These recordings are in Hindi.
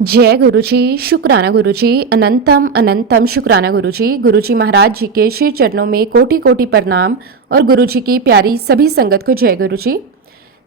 जय गुरुजी, शुक्राना गुरुजी, अनंतम अनंतम शुक्राना गुरुजी। गुरुजी महाराज जी के श्री चरणों में कोटि कोटि प्रणाम और गुरुजी की प्यारी सभी संगत को जय गुरुजी।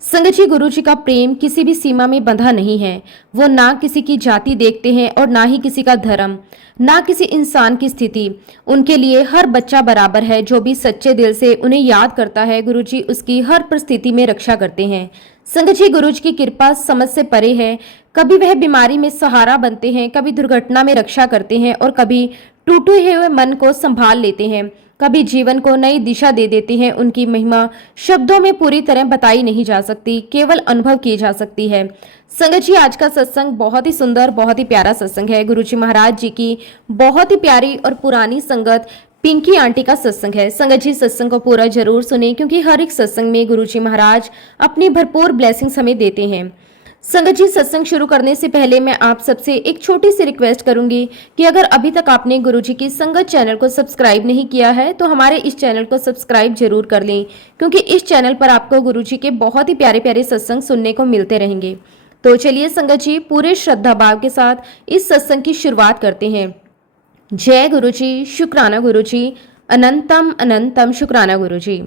संगत जी, गुरुजी का प्रेम किसी भी सीमा में बंधा नहीं है। वो ना किसी की जाति देखते हैं और ना ही किसी का धर्म, ना किसी इंसान की स्थिति। उनके लिए हर बच्चा बराबर है। जो भी सच्चे दिल से उन्हें याद करता है, गुरुजी उसकी हर परिस्थिति में रक्षा करते हैं। संगत जी, गुरुजी की कृपा समझ से परे है। कभी वह बीमारी में सहारा बनते हैं, कभी दुर्घटना में रक्षा करते हैं और कभी टूटे हुए मन को संभाल लेते हैं, कभी जीवन को नई दिशा दे देते हैं। उनकी महिमा शब्दों में पूरी तरह बताई नहीं जा सकती, केवल अनुभव की जा सकती है। संगत जी, आज का सत्संग बहुत ही सुंदर, बहुत ही प्यारा सत्संग है। गुरुजी महाराज जी की बहुत ही प्यारी और पुरानी संगत पिंकी आंटी का सत्संग है। संगत जी, सत्संग को पूरा जरूर सुने, क्योंकि हर एक सत्संग में गुरुजी महाराज अपनी भरपूर ब्लेसिंग्स हमें देते हैं। संगत जी, सत्संग शुरू करने से पहले मैं आप सबसे एक छोटी सी रिक्वेस्ट करूंगी कि अगर अभी तक आपने गुरुजी की संगत चैनल को सब्सक्राइब नहीं किया है तो हमारे इस चैनल को सब्सक्राइब जरूर कर लें, क्योंकि इस चैनल पर आपको गुरुजी के बहुत ही प्यारे प्यारे सत्संग सुनने को मिलते रहेंगे। तो चलिए संगत जी, पूरे श्रद्धा भाव के साथ इस सत्संग की शुरुआत करते हैं। जय गुरुजी, शुक्राना गुरुजी, अनंतम अनंतम शुक्राना गुरुजी।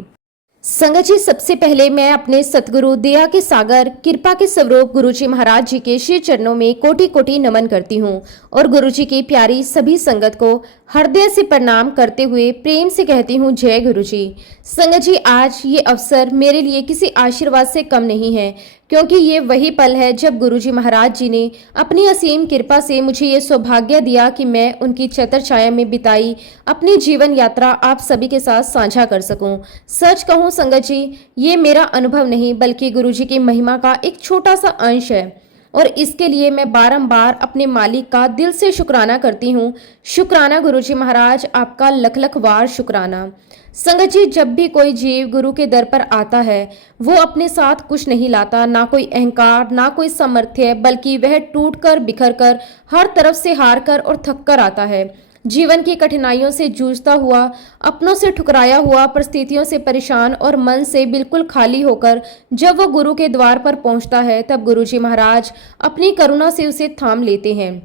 संगत जी, सबसे पहले मैं अपने सतगुरु दया के सागर कृपा के स्वरूप गुरुजी महाराज जी के श्री चरणों में कोटि कोटि नमन करती हूँ और गुरुजी की प्यारी सभी संगत को हृदय से प्रणाम करते हुए प्रेम से कहती हूँ जय गुरुजी। संगत जी, आज ये अवसर मेरे लिए किसी आशीर्वाद से कम नहीं है, क्योंकि ये वही पल है जब गुरुजी महाराज जी ने अपनी असीम कृपा से मुझे ये सौभाग्य दिया कि मैं उनकी छत्र छाया में बिताई अपनी जीवन यात्रा आप सभी के साथ साझा कर सकूं। सच कहूं संगत जी, ये मेरा अनुभव नहीं बल्कि गुरुजी की महिमा का एक छोटा सा अंश है और इसके लिए मैं बारंबार अपने मालिक का दिल से शुक्राना करती हूँ। शुक्राना गुरुजी महाराज, आपका लख लख वार शुक्राना। संगत जी, जब भी कोई जीव गुरु के दर पर आता है वो अपने साथ कुछ नहीं लाता, ना कोई अहंकार, ना कोई सामर्थ्य, बल्कि वह टूट कर बिखर कर हर तरफ से हार कर और थक कर आता है। जीवन की कठिनाइयों से जूझता हुआ, अपनों से ठुकराया हुआ, परिस्थितियों से परेशान और मन से बिल्कुल खाली होकर जब वो गुरु के द्वार पर पहुंचता है, तब गुरुजी महाराज अपनी करुणा से उसे थाम लेते हैं।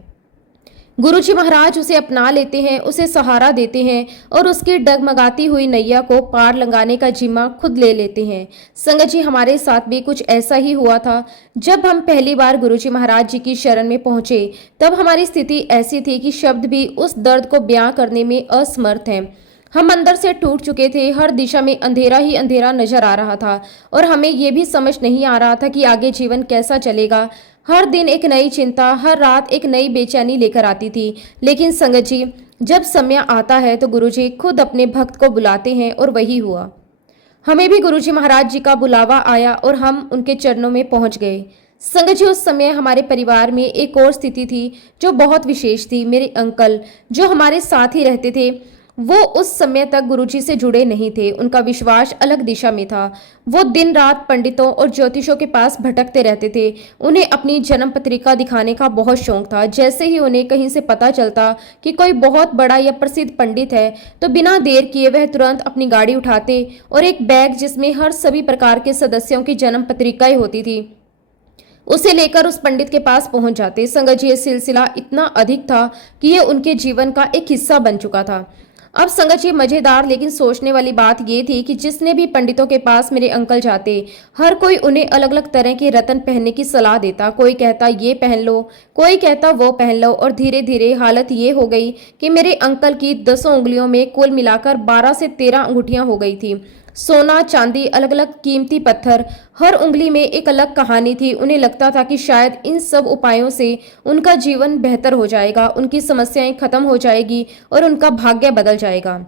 गुरुजी महाराज उसे अपना लेते हैं, उसे सहारा देते हैं और उसकी डगमगाती हुई नैया को पार लगाने का जिम्मा खुद ले लेते हैं। संगत जी, हमारे साथ भी कुछ ऐसा ही हुआ था। जब हम पहली बार गुरुजी महाराज जी की शरण में पहुंचे, तब हमारी स्थिति ऐसी थी कि शब्द भी उस दर्द को बयां करने में असमर्थ हैं। हम अंदर से टूट चुके थे, हर दिशा में अंधेरा ही अंधेरा नजर आ रहा था और हमें यह भी समझ नहीं आ रहा था कि आगे जीवन कैसा चलेगा। हर दिन एक नई चिंता, हर रात एक नई बेचैनी लेकर आती थी। लेकिन संगत जी, जब समय आता है तो गुरुजी खुद अपने भक्त को बुलाते हैं और वही हुआ। हमें भी गुरुजी महाराज जी का बुलावा आया और हम उनके चरणों में पहुंच गए। संगत जी, उस समय हमारे परिवार में एक और स्थिति थी जो बहुत विशेष थी। मेरे अंकल जो हमारे साथ ही रहते थे, वो उस समय तक गुरुजी से जुड़े नहीं थे। उनका विश्वास अलग दिशा में था। वो दिन रात पंडितों और ज्योतिषों के पास भटकते रहते थे। उन्हें अपनी जन्म पत्रिका दिखाने का बहुत शौक था। जैसे ही उन्हें कहीं से पता चलता कि कोई बहुत बड़ा या प्रसिद्ध पंडित है, तो बिना देर किए वह तुरंत अपनी गाड़ी उठाते और एक बैग जिसमें हर सभी प्रकार के सदस्यों की जन्म पत्रिकाएं होती थी, उसे लेकर उस पंडित के पास पहुंच जाते। संगत जी, ये सिलसिला इतना अधिक था कि ये उनके जीवन का एक हिस्सा बन चुका था। अब संगत जी, मजेदार लेकिन सोचने वाली बात यह थी कि जिसने भी पंडितों के पास मेरे अंकल जाते, हर कोई उन्हें अलग अलग तरह के रत्न पहनने की सलाह देता। कोई कहता ये पहन लो, कोई कहता वो पहन लो, और धीरे धीरे हालत ये हो गई कि मेरे अंकल की 10 उंगलियों में कुल मिलाकर 12 से 13 अंगूठियां हो गई थी। सोना चांदी, अलग अलग कीमती पत्थर, हर उंगली में एक अलग कहानी थी। उन्हें लगता था कि शायद इन सब उपायों से उनका जीवन बेहतर हो जाएगा, उनकी समस्याएं खत्म हो जाएगी और उनका भाग्य बदल जाएगा।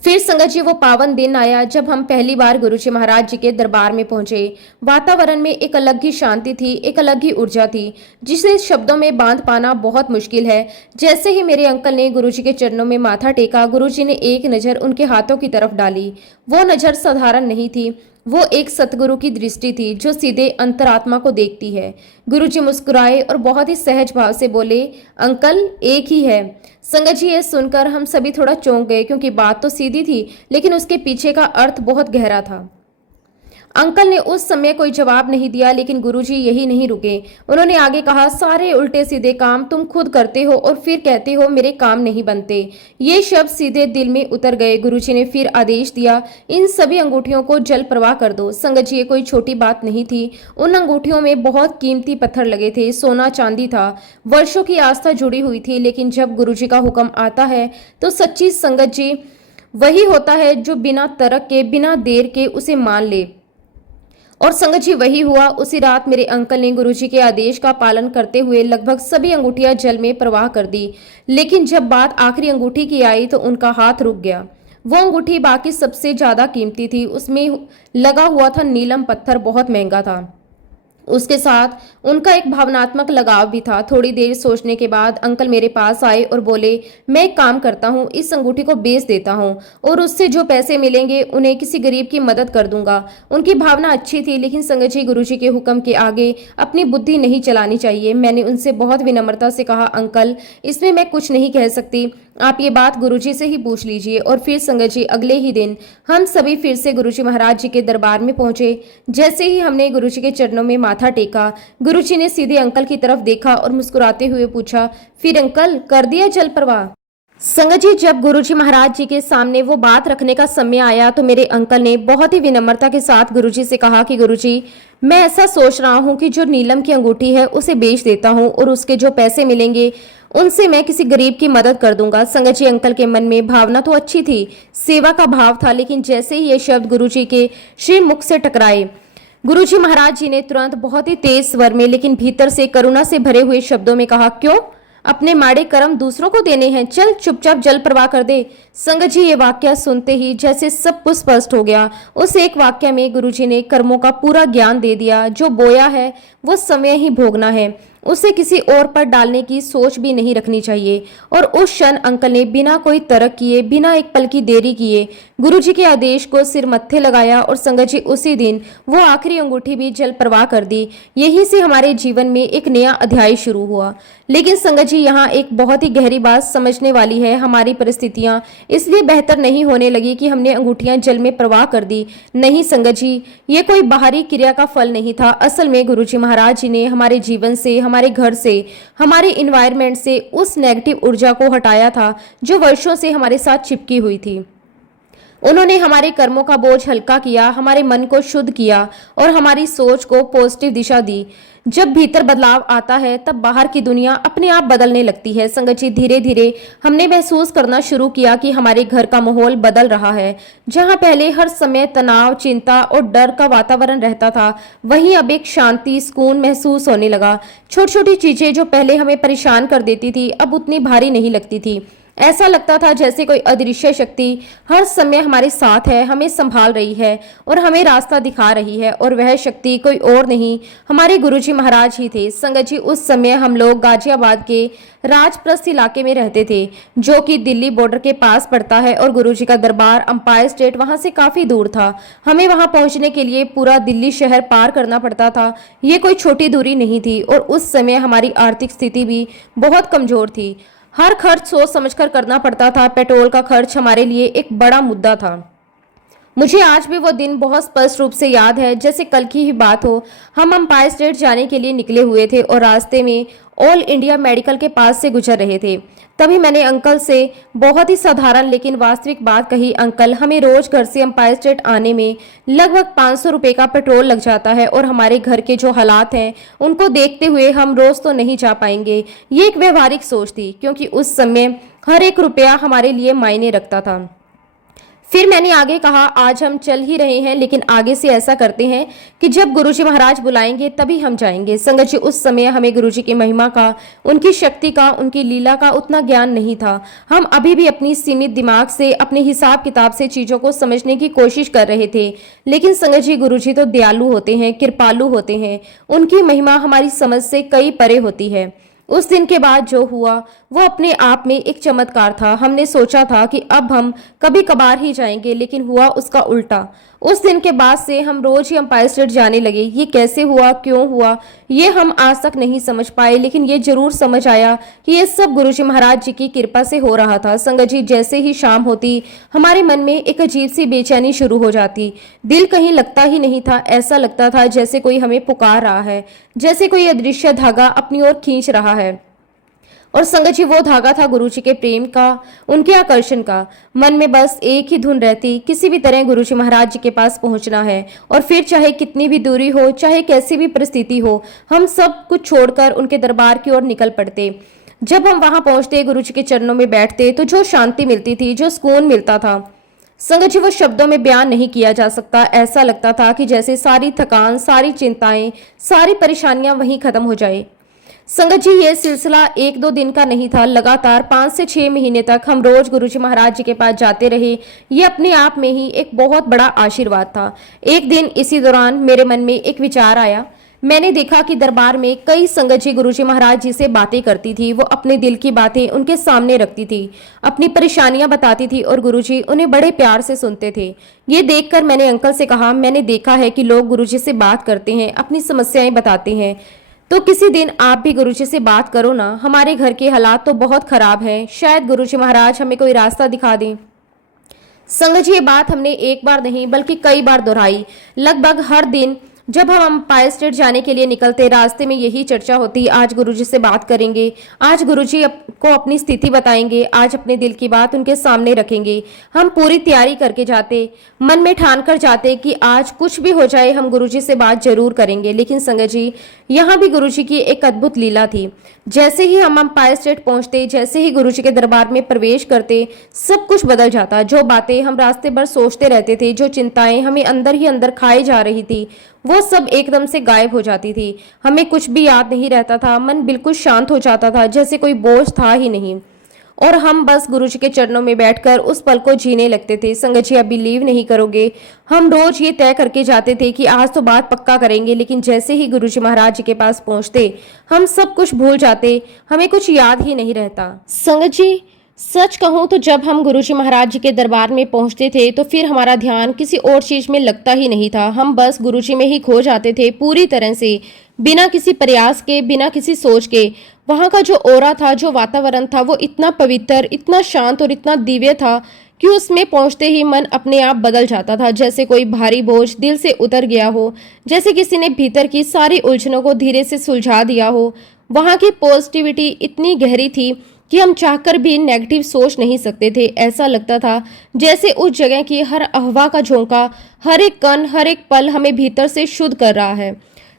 फिर संगत जी, वो पावन दिन आया जब हम पहली बार गुरुजी महाराज जी के दरबार में पहुंचे। वातावरण में एक अलग ही शांति थी, एक अलग ही ऊर्जा थी, जिसे शब्दों में बांध पाना बहुत मुश्किल है। जैसे ही मेरे अंकल ने गुरुजी के चरणों में माथा टेका, गुरुजी ने एक नजर उनके हाथों की तरफ डाली। वो नजर साधारण नहीं थी, वो एक सतगुरु की दृष्टि थी जो सीधे अंतरात्मा को देखती है। गुरुजी मुस्कुराए और बहुत ही सहज भाव से बोले, अंकल एक ही है। संगत जी, ये सुनकर हम सभी थोड़ा चौंक गए, क्योंकि बात तो सीधी थी लेकिन उसके पीछे का अर्थ बहुत गहरा था। अंकल ने उस समय कोई जवाब नहीं दिया, लेकिन गुरुजी यही नहीं रुके। उन्होंने आगे कहा, सारे उल्टे सीधे काम तुम खुद करते हो और फिर कहते हो मेरे काम नहीं बनते। ये शब्द सीधे दिल में उतर गए। गुरुजी ने फिर आदेश दिया, इन सभी अंगूठियों को जल प्रवाह कर दो। संगत जी, ये कोई छोटी बात नहीं थी। उन अंगूठियों में बहुत कीमती पत्थर लगे थे, सोना चांदी था, वर्षों की आस्था जुड़ी हुई थी। लेकिन जब गुरुजी का हुक्म आता है तो सच्ची संगत जी वही होता है जो बिना तर्क के, बिना देर के उसे मान ले। और संगत जी वही हुआ। उसी रात मेरे अंकल ने गुरुजी के आदेश का पालन करते हुए लगभग सभी अंगूठियां जल में प्रवाह कर दी। लेकिन जब बात आखिरी अंगूठी की आई तो उनका हाथ रुक गया। वो अंगूठी बाकी सबसे ज्यादा कीमती थी। उसमें लगा हुआ था नीलम पत्थर, बहुत महंगा था। उसके साथ उनका एक भावनात्मक लगाव भी था। थोड़ी देर सोचने के बाद अंकल मेरे पास आए और बोले, मैं एक काम करता हूँ, इस अंगूठी को बेच देता हूँ और उससे जो पैसे मिलेंगे उन्हें किसी गरीब की मदद कर दूंगा। उनकी भावना अच्छी थी, लेकिन संगत जी गुरुजी के हुक्म के आगे अपनी बुद्धि नहीं चलानी चाहिए। मैंने उनसे बहुत विनम्रता से कहा, अंकल इसमें मैं कुछ नहीं कह सकती, आप ये बात गुरुजी से ही पूछ लीजिए। और फिर संगत जी अगले ही दिन हम सभी फिर से गुरुजी महाराज जी के दरबार में पहुंचे। जैसे ही हमने गुरुजी के चरणों में माथा टेका, गुरुजी ने सीधे अंकल की तरफ देखा और मुस्कुराते हुए पूछा, फिर अंकल कर दिया जल प्रवाह? संगत जी, जब गुरुजी महाराज जी के सामने वो बात रखने का समय आया तो मेरे अंकल ने बहुत ही विनम्रता के साथ गुरुजी से कहा कि गुरुजी, मैं ऐसा सोच रहा हूँ कि जो नीलम की अंगूठी है उसे बेच देता हूँ और उसके जो पैसे मिलेंगे उनसे मैं किसी गरीब की मदद कर दूंगा। संगत जी, अंकल के मन में भावना तो अच्छी थी, सेवा का भाव था, लेकिन जैसे ही ये शब्द गुरुजी के श्री मुख से टकराए, गुरुजी महाराज जी ने तुरंत बहुत ही तेज स्वर में लेकिन भीतर से करुणा से भरे हुए शब्दों में कहा, क्यों? अपने माड़े कर्म दूसरों को देने हैं, चल चुपचाप जल प्रवाह कर दे। संगत जी, ये वाक्य सुनते ही जैसे सब कुछ स्पष्ट हो गया। उस एक वाक्य में गुरुजी ने कर्मों का पूरा ज्ञान दे दिया। जो बोया है वो समय ही भोगना है, उसे किसी और पर डालने की सोच भी नहीं रखनी चाहिए। और उस क्षण अंकल ने बिना कोई तर्क किए, बिना एक पल की देरी किए गुरुजी के आदेश को सिर मत्थे लगाया और संगत जी उसी दिन वो आखिरी अंगूठी भी जल प्रवाह कर दी। यहीं से हमारे जीवन में एक नया अध्याय शुरू हुआ। लेकिन संगत जी, यहाँ एक बहुत ही गहरी बात समझने वाली है। हमारी परिस्थितियां इसलिए बेहतर नहीं होने लगी कि हमने अंगूठियां जल में प्रवाह कर दी। नहीं संगत जी, ये कोई बाहरी क्रिया का फल नहीं था। असल में गुरुजी महाराज जी ने हमारे जीवन से, हमारे घर से, हमारे इन्वायरमेंट से उस नेगेटिव ऊर्जा को हटाया था जो वर्षों से हमारे साथ चिपकी हुई थी। उन्होंने हमारे कर्मों का बोझ हल्का किया, हमारे मन को शुद्ध किया और हमारी सोच को पॉजिटिव दिशा दी। जब भीतर बदलाव आता है तब बाहर की दुनिया अपने आप बदलने लगती है। संगत जी, धीरे धीरे हमने महसूस करना शुरू किया कि हमारे घर का माहौल बदल रहा है। जहां पहले हर समय तनाव, चिंता और डर का वातावरण रहता था, वहीं अब एक शांति, सुकून महसूस होने लगा। छोटी छोटी चीजें जो पहले हमें परेशान कर देती थी अब उतनी भारी नहीं लगती थी। ऐसा लगता था जैसे कोई अदृश्य शक्ति हर समय हमारे साथ है, हमें संभाल रही है और हमें रास्ता दिखा रही है। और वह शक्ति कोई और नहीं, हमारे गुरुजी महाराज ही थे। संगत जी, उस समय हम लोग गाजियाबाद के राजप्रस्थ इलाके में रहते थे, जो कि दिल्ली बॉर्डर के पास पड़ता है, और गुरुजी का दरबार अंपायर स्टेट वहां से काफी दूर था। हमें वहां पहुंचने के लिए पूरा दिल्ली शहर पार करना पड़ता था। ये कोई छोटी दूरी नहीं थी और उस समय हमारी आर्थिक स्थिति भी बहुत कमजोर थी। हर खर्च सोच समझकर करना पड़ता था। पेट्रोल का खर्च हमारे लिए एक बड़ा मुद्दा था। मुझे आज भी वो दिन बहुत स्पष्ट रूप से याद है, जैसे कल की ही बात हो। हम अंपायर स्टेट जाने के लिए निकले हुए थे और रास्ते में ऑल इंडिया मेडिकल के पास से गुजर रहे थे। तभी मैंने अंकल से बहुत ही साधारण लेकिन वास्तविक बात कही, अंकल, हमें रोज घर से अंपायर स्टेट आने में लगभग 500 रुपए का पेट्रोल लग जाता है और हमारे घर के जो हालात हैं उनको देखते हुए हम रोज तो नहीं जा पाएंगे। ये एक व्यवहारिक सोच थी, क्योंकि उस समय हर एक रुपया हमारे लिए मायने रखता था। फिर मैंने आगे कहा, आज हम चल ही रहे हैं, लेकिन आगे से ऐसा करते हैं कि जब गुरुजी महाराज बुलाएंगे तभी हम जाएंगे। संगत जी, उस समय हमें गुरुजी की महिमा का, उनकी शक्ति का, उनकी लीला का उतना ज्ञान नहीं था। हम अभी भी अपनी सीमित दिमाग से, अपने हिसाब किताब से चीजों को समझने की कोशिश कर रहे थे। लेकिन संगत जी, गुरुजी तो दयालु होते हैं, कृपालु होते हैं। उनकी महिमा हमारी समझ से कई परे होती है। उस दिन के बाद जो हुआ वो अपने आप में एक चमत्कार था। हमने सोचा था कि अब हम कभी कभार ही जाएंगे, लेकिन हुआ उसका उल्टा। उस दिन के बाद से हम रोज ही एम्पायर स्टेट जाने लगे। ये कैसे हुआ, क्यों हुआ, ये हम आज तक नहीं समझ पाए, लेकिन ये जरूर समझ आया कि ये सब गुरुजी महाराज जी की कृपा से हो रहा था। संगत जी, जैसे ही शाम होती हमारे मन में एक अजीब सी बेचैनी शुरू हो जाती। दिल कहीं लगता ही नहीं था। ऐसा लगता था जैसे कोई हमें पुकार रहा है, जैसे कोई अदृश्य धागा अपनी ओर खींच रहा है। और संगत जी, वो धागा था गुरुजी के प्रेम का, उनके आकर्षण का। मन में बस एक ही धुन रहती, किसी भी तरह गुरुजी महाराज जी के पास पहुंचना है। और फिर चाहे कितनी भी दूरी हो, चाहे कैसी भी परिस्थिति हो, हम सब कुछ छोड़कर उनके दरबार की ओर निकल पड़ते। जब हम वहां पहुंचते, गुरुजी के चरणों में बैठते, तो जो शांति मिलती थी, जो सुकून मिलता था, संगत जी, वो शब्दों में बयान नहीं किया जा सकता। ऐसा लगता था कि जैसे सारी थकान, सारी चिंताएं, सारी परेशानियां वहीं खत्म हो जाए। संगत जी, ये सिलसिला एक दो दिन का नहीं था, लगातार 5 से 6 महीने तक हम रोज गुरुजी महाराज जी के पास जाते रहे। ये अपने आप में ही एक बहुत बड़ा आशीर्वाद था। एक दिन इसी दौरान मेरे मन में एक विचार आया। मैंने देखा कि दरबार में कई संगत जी गुरुजी महाराज जी से बातें करती थी। वो अपने दिल की बातें उनके सामने रखती थी, अपनी परेशानियां बताती थी और गुरुजी उन्हें बड़े प्यार से सुनते थे। ये देखकर मैंने अंकल से कहा, मैंने देखा है कि लोग गुरुजी से बात करते हैं, अपनी समस्याएं बताते हैं, तो किसी दिन आप भी गुरुजी से बात करो ना। हमारे घर के हालात तो बहुत खराब हैं, शायद गुरुजी महाराज हमें कोई रास्ता दिखा दें। संगत जी, ये बात हमने एक बार नहीं बल्कि कई बार दोहराई। लगभग हर दिन जब हम एम्पायर स्टेट जाने के लिए निकलते, रास्ते में यही चर्चा होती, आज गुरुजी से बात करेंगे, आज गुरुजी को अपनी स्थिति बताएंगे, आज अपने दिल की बात उनके सामने रखेंगे। हम पूरी तैयारी करके जाते, मन में ठान कर जाते कि आज कुछ भी हो जाए हम गुरुजी से बात जरूर करेंगे। लेकिन संगत जी, यहाँ भी गुरुजी की एक अद्भुत लीला थी। जैसे ही हम एम्पायर स्टेट पहुंचते, जैसे ही गुरुजी के दरबार में प्रवेश करते, सब कुछ बदल जाता। जो बातें हम रास्ते भर सोचते रहते थे, जो चिंताएं हमें अंदर ही अंदर खाए जा रही थी, वो सब एकदम से गायब हो जाती थी। हमें कुछ भी याद नहीं रहता था, मन बिल्कुल शांत हो जाता था, जैसे कोई बोझ था ही नहीं। और हम बस गुरुजी के चरणों में बैठकर उस पल को जीने लगते थे। संगत जी, आप बिलीव नहीं करोगे, हम रोज ये तय करके जाते थे कि आज तो बात पक्का करेंगे, लेकिन जैसे ही गुरुजी महाराज जी के पास पहुंचते, हम सब कुछ भूल जाते, हमें कुछ याद ही नहीं रहता। संगत जी, सच कहूँ तो जब हम गुरुजी महाराज जी के दरबार में पहुंचते थे, तो फिर हमारा ध्यान किसी और चीज में लगता ही नहीं था। हम बस गुरुजी में ही खो जाते थे पूरी तरह से, बिना किसी प्रयास के, बिना किसी सोच के। वहाँ का जो ओरा था, जो वातावरण था, वो इतना पवित्र, इतना शांत और इतना दिव्य था कि उसमें पहुंचते ही मन अपने आप बदल जाता था। जैसे कोई भारी बोझ दिल से उतर गया हो, जैसे किसी ने भीतर की सारी उलझनों को धीरे से सुलझा दिया हो। वहाँ की पॉजिटिविटी इतनी गहरी थी कि हम चाहकर भी नेगेटिव सोच नहीं सकते थे। ऐसा लगता था जैसे उस जगह की हर हवा का झोंका, हर एक कण, हर एक पल हमें भीतर से शुद्ध कर रहा है।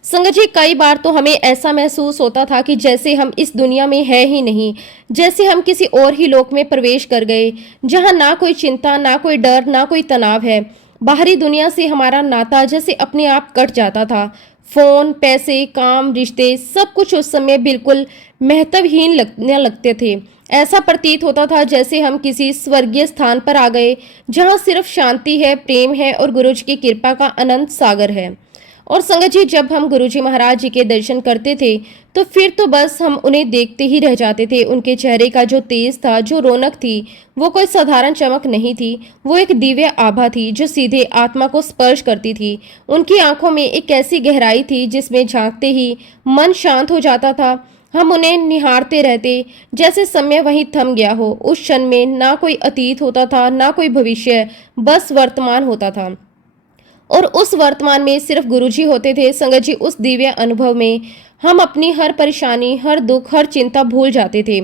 संगत जी, कई बार तो हमें ऐसा महसूस होता था कि जैसे हम इस दुनिया में है ही नहीं, जैसे हम किसी और ही लोक में प्रवेश कर गए, जहां ना कोई चिंता, ना कोई डर, ना कोई तनाव है। बाहरी दुनिया से हमारा नाता जैसे अपने आप कट जाता था। फोन, पैसे, काम, रिश्ते, सब कुछ उस समय बिल्कुल महत्वहीन लगने लगते थे। ऐसा प्रतीत होता था जैसे हम किसी स्वर्गीय स्थान पर आ गए, जहां सिर्फ शांति है, प्रेम है और गुरुजी की कृपा का अनंत सागर है। और संगत जी, जब हम गुरुजी महाराज जी के दर्शन करते थे, तो फिर तो बस हम उन्हें देखते ही रह जाते थे। उनके चेहरे का जो तेज था, जो रौनक थी, वो कोई साधारण चमक नहीं थी, वो एक दिव्य आभा थी जो सीधे आत्मा को स्पर्श करती थी। उनकी आंखों में एक ऐसी गहराई थी जिसमें झांकते ही मन शांत हो जाता था। हम उन्हें निहारते रहते, जैसे समय वहीं थम गया हो। उस क्षण में ना कोई अतीत होता था, ना कोई भविष्य, बस वर्तमान होता था। और उस वर्तमान में सिर्फ गुरुजी होते थे। संगत जी, उस दिव्य अनुभव में हम अपनी हर परेशानी, हर दुख, हर चिंता भूल जाते थे।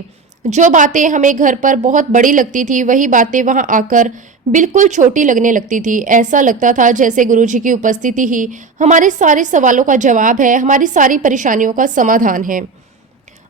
जो बातें हमें घर पर बहुत बड़ी लगती थी, वही बातें वहां आकर बिल्कुल छोटी लगने लगती थी। ऐसा लगता था जैसे गुरुजी की उपस्थिति ही हमारे सारे सवालों का जवाब है, हमारी सारी परेशानियों का समाधान है।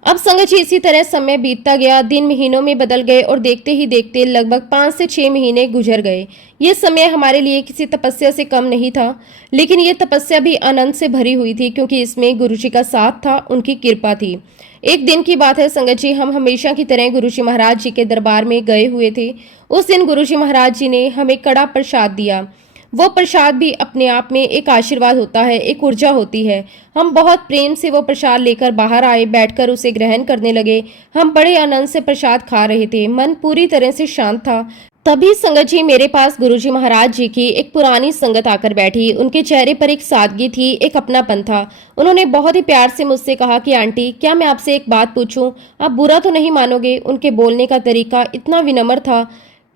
अब संगत जी, इसी तरह समय बीतता गया, दिन महीनों में बदल गए और देखते ही देखते लगभग 5 से 6 महीने गुजर गए। ये समय हमारे लिए किसी तपस्या से कम नहीं था, लेकिन ये तपस्या भी आनंद से भरी हुई थी, क्योंकि इसमें गुरुजी का साथ था, उनकी कृपा थी। एक दिन की बात है संगत जी, हम हमेशा की तरह गुरुजी महाराज जी के दरबार में गए हुए थे। उस दिन गुरुजी महाराज जी ने हमें कड़ा प्रसाद दिया। वो प्रसाद भी अपने आप में एक आशीर्वाद होता है, एक ऊर्जा होती है। हम बहुत प्रेम से वो प्रसाद लेकर बाहर आए, बैठकर उसे ग्रहण करने लगे। हम बड़े आनंद से प्रसाद खा रहे थे, मन पूरी तरह से शांत था। तभी संगत जी मेरे पास गुरुजी महाराज जी की एक पुरानी संगत आकर बैठी। उनके चेहरे पर एक सादगी थी, एक अपनापन था। उन्होंने बहुत ही प्यार से मुझसे कहा कि आंटी, क्या मैं आपसे एक बात पूछूं? आप बुरा तो नहीं मानोगे? उनके बोलने का तरीका इतना विनम्र था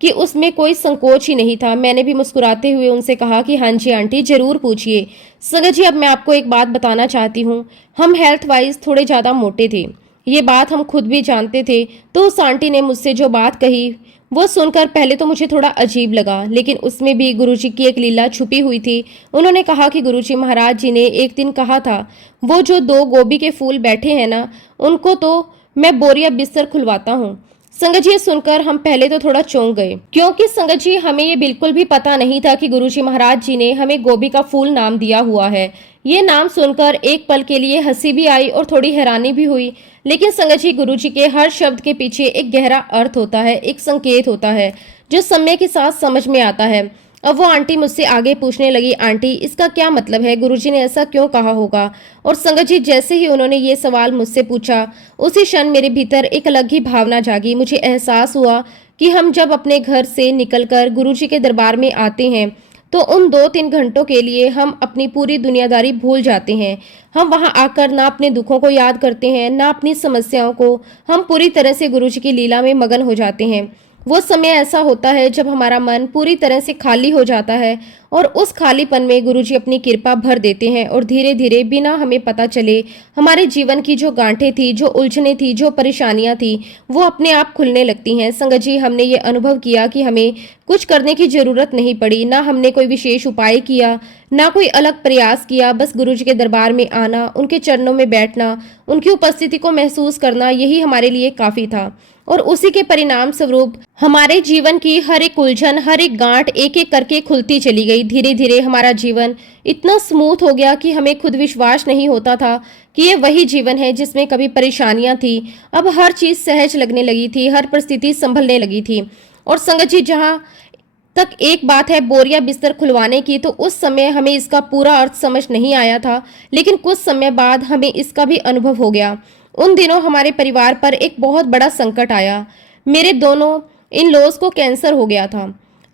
कि उसमें कोई संकोच ही नहीं था। मैंने भी मुस्कुराते हुए उनसे कहा कि हाँ जी आंटी, जरूर पूछिए। संगत जी, अब मैं आपको एक बात बताना चाहती हूँ। हम हेल्थ वाइज थोड़े ज़्यादा मोटे थे, ये बात हम खुद भी जानते थे। तो उस आंटी ने मुझसे जो बात कही वो सुनकर पहले तो मुझे थोड़ा अजीब लगा, लेकिन उसमें भी गुरुजी की एक लीला छुपी हुई थी। उन्होंने कहा कि गुरुजी महाराज जी ने एक दिन कहा था, वो जो 2 गोभी के फूल बैठे हैं ना, उनको तो मैं बोरिया बिस्तर खुलवाता हूँ। संगत जी, ये सुनकर हम पहले तो थोड़ा चौंक गए, क्योंकि संगत जी हमें ये बिल्कुल भी पता नहीं था कि गुरुजी महाराज जी ने हमें गोभी का फूल नाम दिया हुआ है। ये नाम सुनकर एक पल के लिए हंसी भी आई और थोड़ी हैरानी भी हुई। लेकिन संगत जी, गुरुजी के हर शब्द के पीछे एक गहरा अर्थ होता है, एक संकेत होता है, जो समय के साथ समझ में आता है। अब वो आंटी मुझसे आगे पूछने लगी, आंटी इसका क्या मतलब है? गुरुजी ने ऐसा क्यों कहा होगा? और संगत जी, जैसे ही उन्होंने ये सवाल मुझसे पूछा, उसी क्षण मेरे भीतर एक अलग ही भावना जागी। मुझे एहसास हुआ कि हम जब अपने घर से निकलकर गुरुजी के दरबार में आते हैं तो उन 2-3 घंटों के लिए हम अपनी पूरी दुनियादारी भूल जाते हैं। हम वहां आकर ना अपने दुखों को याद करते हैं, ना अपनी समस्याओं को। हम पूरी तरह से गुरुजी की लीला में मगन हो जाते हैं। वो समय ऐसा होता है जब हमारा मन पूरी तरह से खाली हो जाता है और उस खालीपन में गुरुजी अपनी कृपा भर देते हैं और धीरे धीरे बिना हमें पता चले हमारे जीवन की जो गांठें थी, जो उलझने थी, जो परेशानियां थी, वो अपने आप खुलने लगती हैं। संगत जी, हमने ये अनुभव किया कि हमें कुछ करने की जरूरत नहीं पड़ी, ना हमने कोई विशेष उपाय किया, ना कोई अलग प्रयास किया। बस गुरुजी के दरबार में आना, उनके चरणों में बैठना, उनकी उपस्थिति को महसूस करना, यही हमारे लिए काफी था। और उसी के परिणाम स्वरूप हमारे जीवन की हर एक उलझन, हर एक गांठ एक एक करके खुलती चली गई। धीरे धीरे हमारा जीवन इतना स्मूथ हो गया कि हमें खुद विश्वास नहीं होता था कि ये वही जीवन है जिसमें कभी परेशानियां थी। अब हर चीज सहज लगने लगी थी, हर परिस्थिति संभलने लगी थी। और संगत जी, जहां तक एक बात है बोरिया बिस्तर खुलवाने की, तो उस समय हमें इसका पूरा अर्थ समझ नहीं आया था, लेकिन कुछ समय बाद हमें इसका भी अनुभव हो गया। उन दिनों हमारे परिवार पर एक बहुत बड़ा संकट आया। मेरे दोनों इन लॉज को कैंसर हो गया था।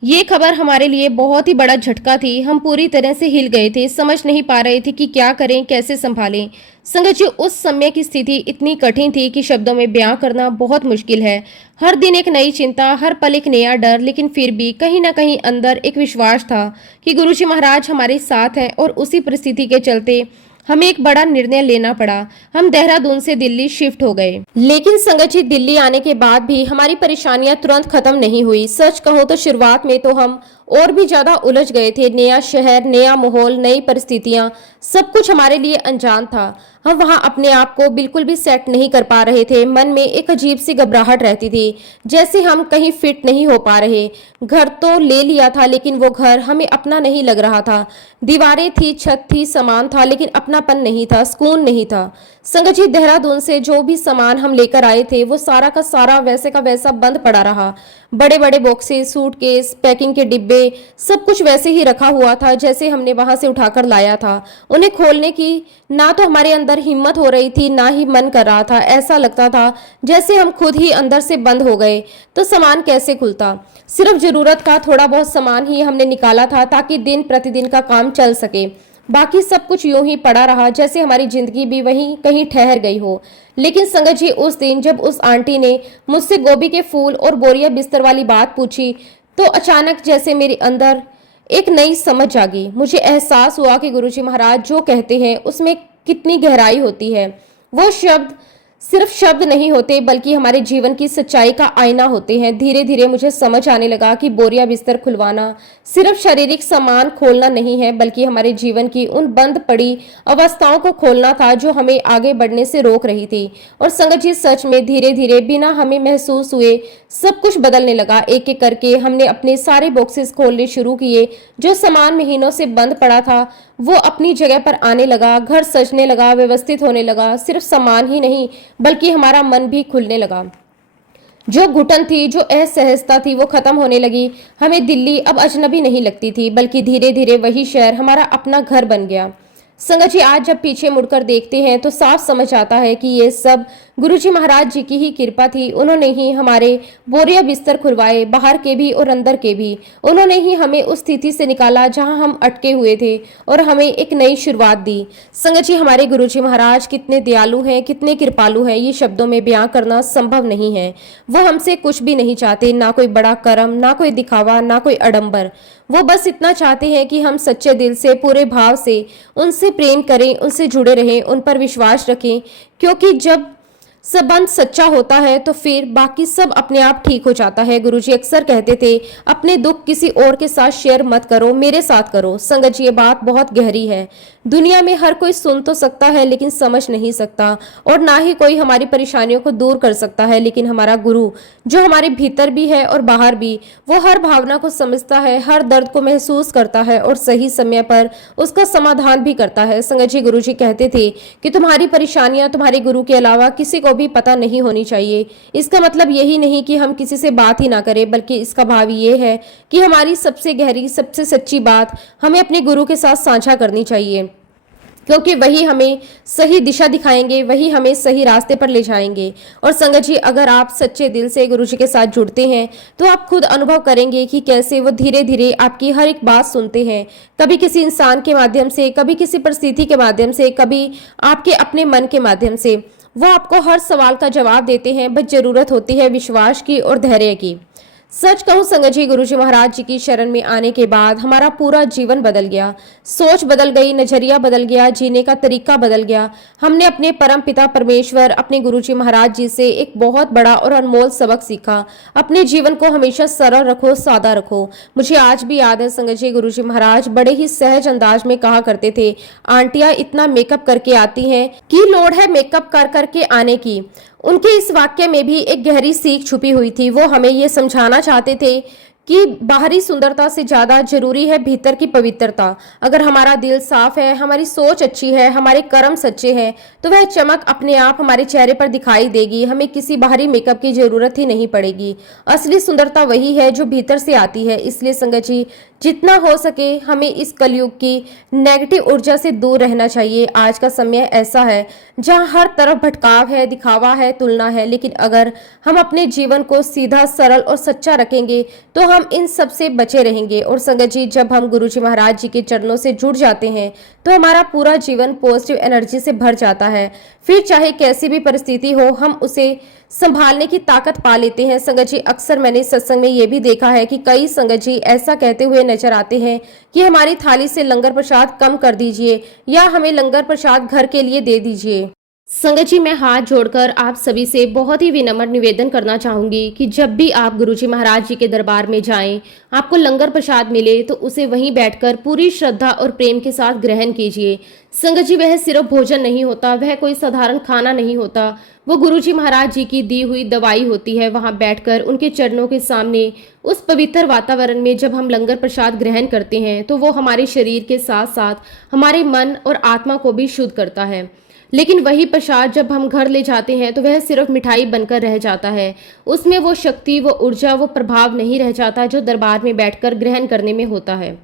ये खबर हमारे लिए बहुत ही बड़ा झटका थी। हम पूरी तरह से हिल गए थे, समझ नहीं पा रहे थे कि क्या करें, कैसे संभालें। संगत जी, उस समय की स्थिति इतनी कठिन थी कि शब्दों में बयां करना बहुत मुश्किल है। हर दिन एक नई चिंता, हर पल एक नया डर, लेकिन फिर भी कहीं ना कहीं अंदर एक विश्वास था कि गुरुजी महाराज हमारे साथ हैं। और उसी परिस्थिति के चलते हमें एक बड़ा निर्णय लेना पड़ा। हम देहरादून से दिल्ली शिफ्ट हो गए। लेकिन संगत जी, दिल्ली आने के बाद भी हमारी परेशानियां तुरंत खत्म नहीं हुई। सच कहूं तो शुरुआत में तो हम और भी ज्यादा उलझ गए थे। नया शहर, नया माहौल, नई परिस्थितियां, सब कुछ हमारे लिए अनजान था। हम वहां अपने आप को बिल्कुल भी सेट नहीं कर पा रहे थे। मन में एक अजीब सी घबराहट रहती थी, जैसे हम कहीं फिट नहीं हो पा रहे। घर तो ले लिया था, लेकिन वो घर हमें अपना नहीं लग रहा था। दीवारें थी, छत थी, सामान था, लेकिन अपनापन नहीं था, सुकून नहीं था। संगत जी, देहरादून से जो भी सामान हम लेकर आए थे वो सारा का सारा वैसे का वैसा बंद पड़ा रहा। बड़े बड़े बॉक्सेस, सूटकेस, पैकिंग के डिब्बे, सब कुछ वैसे ही रखा हुआ था जैसे हमने वहां से उठाकर लाया था। उन्हें खोलने की ना तो हमारे अंदर हिम्मत हो रही थी, ना ही मन कर रहा था। ऐसा लगता था जैसे हम खुद ही अंदर से बंद हो गए। तो सामान कैसे खुलता? सिर्फ जरूरत का थोड़ा बहुत सामान ही हमने निकाला था ताकि दिन प्रतिदिन का काम चल सके। बाकी सब कुछ यूं ही पड़ा रहा जैसे हमारी जिंदगी भी वहीं कहीं ठहर गई हो। लेकिन संगत जी, उस दिन जब उस आंटी ने मुझसे गोभी के फूल और बोरिया बिस्तर वाली बात पूछी, तो अचानक जैसे मेरे अंदर एक नई समझ जागी। मुझे एहसास हुआ कि गुरुजी महाराज जो कहते हैं उसमें कितनी गहराई होती है। वो शब्द सिर्फ शब्द नहीं होते, बल्कि हमारे जीवन की सच्चाई का आईना होते हैं। धीरे धीरे मुझे समझ आने लगा कि बोरिया बिस्तर खुलवाना सिर्फ शारीरिक सामान खोलना नहीं है, बल्कि हमारे जीवन की उन बंद पड़ी अवस्थाओं को खोलना था जो हमें आगे बढ़ने से रोक रही थी। और संगत जी, सच में धीरे धीरे बिना हमें महसूस हुए सब कुछ बदलने लगा। एक एक करके हमने अपने सारे बॉक्सेस खोलने शुरू किए। जो सामान महीनों से बंद पड़ा था वो अपनी जगह पर आने लगा। घर सजने लगा, व्यवस्थित होने लगा। सिर्फ सामान ही नहीं, बल्कि हमारा मन भी खुलने लगा। जो घुटन थी, जो असहजता थी, वो खत्म होने लगी। हमें दिल्ली अब अजनबी नहीं लगती थी, बल्कि धीरे धीरे वही शहर हमारा अपना घर बन गया। संगत जी, आज जब पीछे मुड़कर देखते हैं तो साफ समझ आता है कि ये सब गुरुजी महाराज जी की ही कृपा थी। उन्होंने ही हमारे बोरिया बिस्तर खुलवाए, बाहर के भी और अंदर के भी। उन्होंने ही हमें उस स्थिति से निकाला जहां हम अटके हुए थे और हमें एक नई शुरुआत दी। संगत जी, हमारे गुरुजी महाराज कितने दयालु हैं, कितने कृपालु हैं, ये शब्दों में बयां करना संभव नहीं है। वो हमसे कुछ भी नहीं चाहते, ना कोई बड़ा कर्म, ना कोई दिखावा, ना कोई आडंबर। वो बस इतना चाहते हैं कि हम सच्चे दिल से, पूरे भाव से उनसे प्रेम करें, उनसे जुड़े रहें, उन पर विश्वास रखें, क्योंकि जब संबंध सच्चा होता है तो फिर बाकी सब अपने आप ठीक हो जाता है। गुरुजी अक्सर कहते थे, अपने दुख किसी और के साथ शेयर मत करो, मेरे साथ करो। संगत जी, ये बात बहुत गहरी है। दुनिया में हर कोई सुन तो सकता है लेकिन समझ नहीं सकता, और ना ही कोई हमारी परेशानियों को दूर कर सकता है। लेकिन हमारा गुरु, जो हमारे भीतर भी है और बाहर भी, वो हर भावना को समझता है, हर दर्द को महसूस करता है और सही समय पर उसका समाधान भी करता है। संगत जी, गुरुजी कहते थे कि तुम्हारी परेशानियां तुम्हारे गुरु के अलावा किसी को भी पता नहीं होनी चाहिए। इसका मतलब यही नहीं कि हम किसी से बात ही ना करें, बल्कि इसका भाव ये है कि हमारी सबसे गहरी, सबसे सच्ची बात हमें अपने गुरु के साथ साझा करनी चाहिए, क्योंकि वही हमें सही दिशा दिखाएंगे, वही हमें सही रास्ते पर ले जाएंगे। और संगत जी, अगर आप सच्चे दिल से गुरु जी के साथ जुड़ते हैं तो आप खुद अनुभव करेंगे कि कैसे वो धीरे धीरे आपकी हर एक बात सुनते हैं। कभी किसी इंसान के माध्यम से, कभी किसी परिस्थिति के माध्यम से, कभी आपके अपने मन के माध्यम से। वो आपको हर सवाल का जवाब देते हैं, बस जरूरत होती है विश्वास की और धैर्य की। सच कहूं संगत जी, गुरुजी महाराज जी की शरण में आने के बाद हमारा पूरा जीवन बदल गया। सोच बदल गई, नजरिया बदल गया, जीने का तरीका बदल गया। हमने अपने परम पिता परमेश्वर, अपने गुरुजी महाराज जी से एक बहुत बड़ा और अनमोल सबक सीखा। अपने जीवन को हमेशा सरल रखो, सादा रखो। मुझे आज भी याद है संगत जी, गुरुजी महाराज बड़े ही सहज अंदाज में कहा करते थे, आंटियां इतना मेकअप करके आती हैं कि लोड़ है मेकअप कर करके आने की। उनके इस वाक्य में भी एक गहरी सीख छुपी हुई थी। वो हमें ये समझाना चाहते थे कि बाहरी सुंदरता से ज्यादा जरूरी है भीतर की पवित्रता। अगर हमारा दिल साफ है, हमारी सोच अच्छी है, हमारे कर्म सच्चे हैं, तो वह चमक अपने आप हमारे चेहरे पर दिखाई देगी। हमें किसी बाहरी मेकअप की जरूरत ही नहीं पड़ेगी। असली सुंदरता वही है जो भीतर से आती है। इसलिए संगत जी, जितना हो सके हमें इस कलयुग की नेगेटिव ऊर्जा से दूर रहना चाहिए। आज का समय ऐसा है जहां हर तरफ भटकाव है, दिखावा है, तुलना है। लेकिन अगर हम अपने जीवन को सीधा, सरल और सच्चा रखेंगे तो हम इन सब से बचे रहेंगे। और संगत जी, जब हम गुरुजी महाराज जी के चरणों से जुड़ जाते हैं तो हमारा पूरा जीवन पॉजिटिव एनर्जी से भर जाता है। फिर चाहे कैसी भी परिस्थिति हो, हम उसे संभालने की ताकत पा लेते हैं। संगत जी, अक्सर मैंने सत्संग में ये भी देखा है कि कई संगत जी ऐसा कहते हुए नजर आते हैं कि हमारी थाली से लंगर प्रसाद कम कर दीजिए, या हमें लंगर प्रसाद घर के लिए दे दीजिए। संगत जी, मैं हाथ जोड़कर आप सभी से बहुत ही विनम्र निवेदन करना चाहूंगी कि जब भी आप गुरुजी महाराज जी के दरबार में जाएं, आपको लंगर प्रसाद मिले तो उसे वहीं बैठकर पूरी श्रद्धा और प्रेम के साथ ग्रहण कीजिए। संगत जी, वह सिर्फ भोजन नहीं होता, वह कोई साधारण खाना नहीं होता, वो गुरुजी महाराज जी की दी हुई दवाई होती है। वहां बैठकर उनके चरणों के सामने उस पवित्र वातावरण में जब हम लंगर प्रसाद ग्रहण करते हैं तो वो हमारे शरीर के साथ साथ हमारे मन और आत्मा को भी शुद्ध करता है। लेकिन वही प्रसाद जब हम घर ले जाते हैं तो वह सिर्फ मिठाई बनकर रह जाता है। उसमें वो शक्ति, वो ऊर्जा, वो प्रभाव नहीं रह जाता जो दरबार में बैठकर ग्रहण करने में होता है।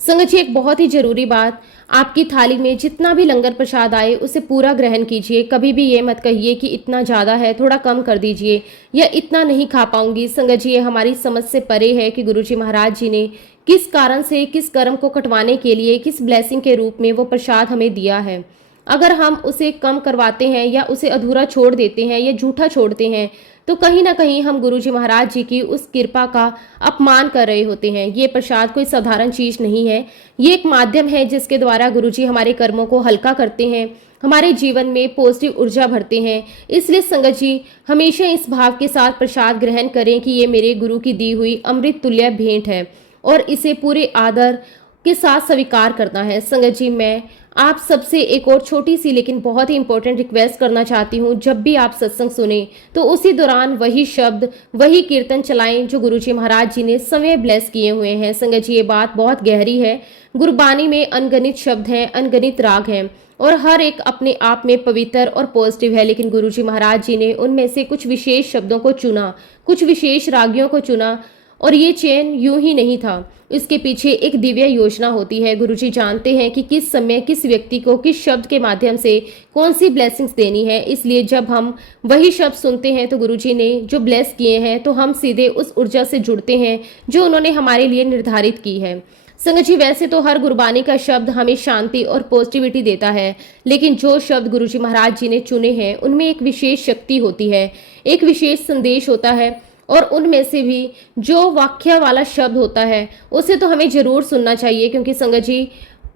संगत जी, एक बहुत ही जरूरी बात, आपकी थाली में जितना भी लंगर प्रसाद आए उसे पूरा ग्रहण कीजिए। कभी भी ये मत कहिए कि इतना ज़्यादा है, थोड़ा कम कर दीजिए, या इतना नहीं खा पाऊंगी। संगत जी, ये हमारी समझ से परे है कि गुरुजी महाराज जी ने किस कारण से, किस कर्म को कटवाने के लिए, किस ब्लेसिंग के रूप में वो प्रसाद हमें दिया है। अगर हम उसे कम करवाते हैं या उसे अधूरा छोड़ देते हैं या झूठा छोड़ते हैं तो कहीं ना कहीं हम गुरुजी महाराज जी की उस कृपा का अपमान कर रहे होते हैं। ये प्रसाद कोई साधारण चीज नहीं है, ये एक माध्यम है जिसके द्वारा गुरुजी हमारे कर्मों को हल्का करते हैं, हमारे जीवन में पॉजिटिव ऊर्जा भरते हैं। इसलिए संगत जी, हमेशा इस भाव के साथ प्रसाद ग्रहण करें कि ये मेरे गुरु की दी हुई अमृत तुल्य भेंट है और इसे पूरे आदर के साथ स्वीकार करना है। संगत जी, मैं आप सबसे एक और छोटी सी लेकिन बहुत ही इंपॉर्टेंट रिक्वेस्ट करना चाहती हूँ। जब भी आप सत्संग सुने तो उसी दौरान वही शब्द, वही कीर्तन चलाएं जो गुरुजी महाराज जी ने समय ब्लेस किए हुए हैं। संगत जी, ये बात बहुत गहरी है। गुरबानी में अनगिनत शब्द हैं, अनगिनत राग हैं और हर एक अपने आप में पवित्र और पॉजिटिव है। लेकिन गुरुजी महाराज जी ने उनमें से कुछ विशेष शब्दों को चुना, कुछ विशेष रागियों को चुना और ये चयन यूं ही नहीं था, इसके पीछे एक दिव्य योजना होती है। गुरुजी जानते हैं कि किस समय किस व्यक्ति को किस शब्द के माध्यम से कौन सी ब्लेसिंग्स देनी है। इसलिए जब हम वही शब्द सुनते हैं तो गुरुजी ने जो ब्लेस किए हैं तो हम सीधे उस ऊर्जा से जुड़ते हैं जो उन्होंने हमारे लिए निर्धारित की है। संगत जी, वैसे तो हर गुरबानी का शब्द हमें शांति और पॉजिटिविटी देता है, लेकिन जो शब्द गुरुजी महाराज जी ने चुने हैं उनमें एक विशेष शक्ति होती है, एक विशेष संदेश होता है। और उनमें से भी जो व्याख्या वाला शब्द होता है उसे तो हमें जरूर सुनना चाहिए, क्योंकि संगत जी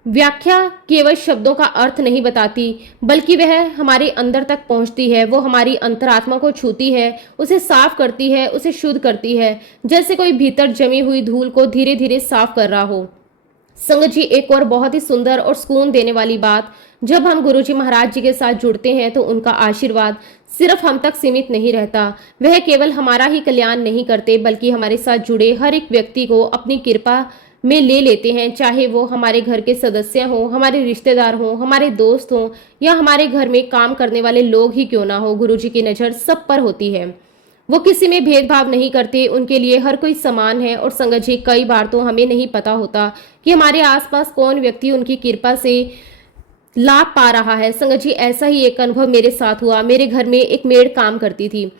व्याख्या केवल शब्दों का अर्थ नहीं बताती, बल्कि वह हमारे अंदर तक पहुंचती है, वो हमारी अंतरात्मा को छूती है, उसे साफ करती है, उसे शुद्ध करती है, जैसे कोई भीतर जमी हुई धूल को धीरे धीरे साफ कर रहा हो। संगत जी, एक और बहुत ही सुंदर और सुकून देने वाली बात, जब हम गुरुजी महाराज जी के साथ जुड़ते हैं तो उनका आशीर्वाद सिर्फ हम तक सीमित नहीं रहता। वह केवल हमारा ही कल्याण नहीं करते, बल्कि हमारे साथ जुड़े हर एक व्यक्ति को अपनी कृपा में ले लेते हैं, चाहे वो हमारे घर के सदस्य हों, हमारे रिश्तेदार हों, हमारे दोस्त हों, या हमारे घर में काम करने वाले लोग ही क्यों ना हो। गुरुजी की नज़र सब पर होती है, वो किसी में भेदभाव नहीं करते, उनके लिए हर कोई समान है। और संगत जी, कई बार तो हमें नहीं पता होता कि हमारे आसपास कौन व्यक्ति उनकी कृपा से लाभ पा रहा है। संगत जी, ऐसा ही एक अनुभव मेरे साथ हुआ। मेरे घर में एक मेड काम करती थी।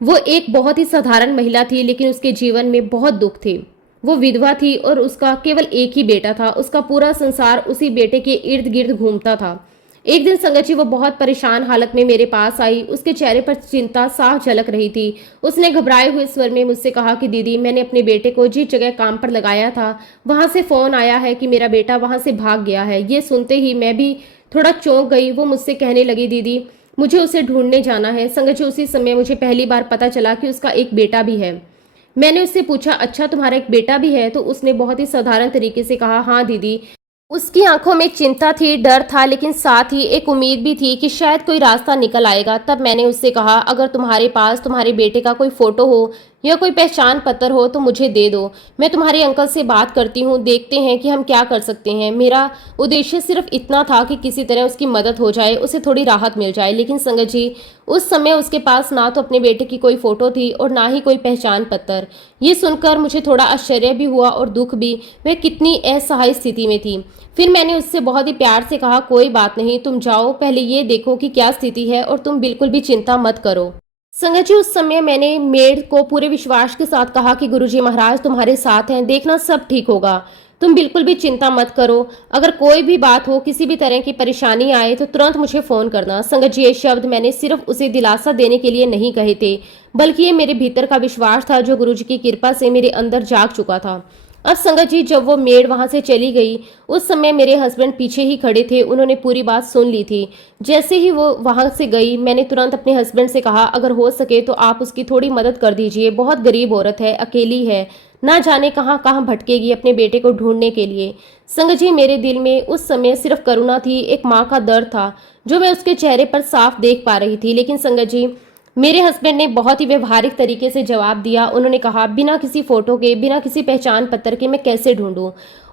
वो एक बहुत ही साधारण महिला थी, लेकिन उसके जीवन में बहुत दुख थे। वो विधवा थी और उसका केवल एक ही बेटा था। उसका पूरा संसार उसी बेटे के इर्द गिर्द घूमता था। एक दिन संगत जी, वो बहुत परेशान हालत में मेरे पास आई। उसके चेहरे पर चिंता साफ झलक रही थी। उसने घबराए हुए स्वर में मुझसे कहा कि दीदी, मैंने अपने बेटे को जिस जगह काम पर लगाया था वहां से फोन आया है कि मेरा बेटा वहां से भाग गया है। ये सुनते ही मैं भी थोड़ा चौंक गई। वो मुझसे कहने लगी, दीदी मुझे उसे ढूंढने जाना है। संगत जी, उसी समय मुझे पहली बार पता चला कि उसका एक बेटा भी है। मैंने उससे पूछा, अच्छा तुम्हारा एक बेटा भी है? तो उसने बहुत ही साधारण तरीके से कहा, हाँ दीदी। उसकी आंखों में चिंता थी, डर था, लेकिन साथ ही एक उम्मीद भी थी कि शायद कोई रास्ता निकल आएगा। तब मैंने उससे कहा, अगर तुम्हारे पास तुम्हारे बेटे का कोई फोटो हो या कोई पहचान पत्र हो तो मुझे दे दो। मैं तुम्हारे अंकल से बात करती हूँ, देखते हैं कि हम क्या कर सकते हैं। मेरा उद्देश्य सिर्फ इतना था कि किसी तरह उसकी मदद हो जाए, उसे थोड़ी राहत मिल जाए। लेकिन संगत जी, उस समय उसके पास ना तो अपने बेटे की कोई फोटो थी और ना ही कोई पहचान पत्र। ये सुनकर मुझे थोड़ा आश्चर्य भी हुआ और दुख भी। वह कितनी असहाय स्थिति में थी। फिर मैंने उससे बहुत ही प्यार से कहा, कोई बात नहीं, तुम जाओ, पहले ये देखो कि क्या स्थिति है और तुम बिल्कुल भी चिंता मत करो। संगत जी, उस समय मैंने मेड को पूरे विश्वास के साथ कहा कि गुरुजी महाराज तुम्हारे साथ हैं, देखना सब ठीक होगा, तुम बिल्कुल भी चिंता मत करो। अगर कोई भी बात हो, किसी भी तरह की परेशानी आए तो तुरंत मुझे फोन करना। संगत जी, ये शब्द मैंने सिर्फ उसे दिलासा देने के लिए नहीं कहे थे, बल्कि ये मेरे भीतर का विश्वास था जो गुरुजी की कृपा से मेरे अंदर जाग चुका था। अब संगत जी, जब वो मेड वहां से चली गई, उस समय मेरे हस्बैंड पीछे ही खड़े थे। उन्होंने पूरी बात सुन ली थी। जैसे ही वो वहां से गई, मैंने तुरंत अपने हस्बैंड से कहा, अगर हो सके तो आप उसकी थोड़ी मदद कर दीजिए। बहुत गरीब औरत है, अकेली है, ना जाने कहाँ कहाँ भटकेगी अपने बेटे को ढूंढने के लिए। संगत जी, मेरे दिल में उस समय सिर्फ करुणा थी, एक माँ का दर्द था जो मैं उसके चेहरे पर साफ देख पा रही थी। लेकिन संगत जी, मेरे हस्बैंड ने बहुत ही व्यवहारिक तरीके से जवाब दिया। उन्होंने कहा, बिना किसी फोटो के, बिना किसी पहचान पत्र के मैं कैसे ढूंढूं,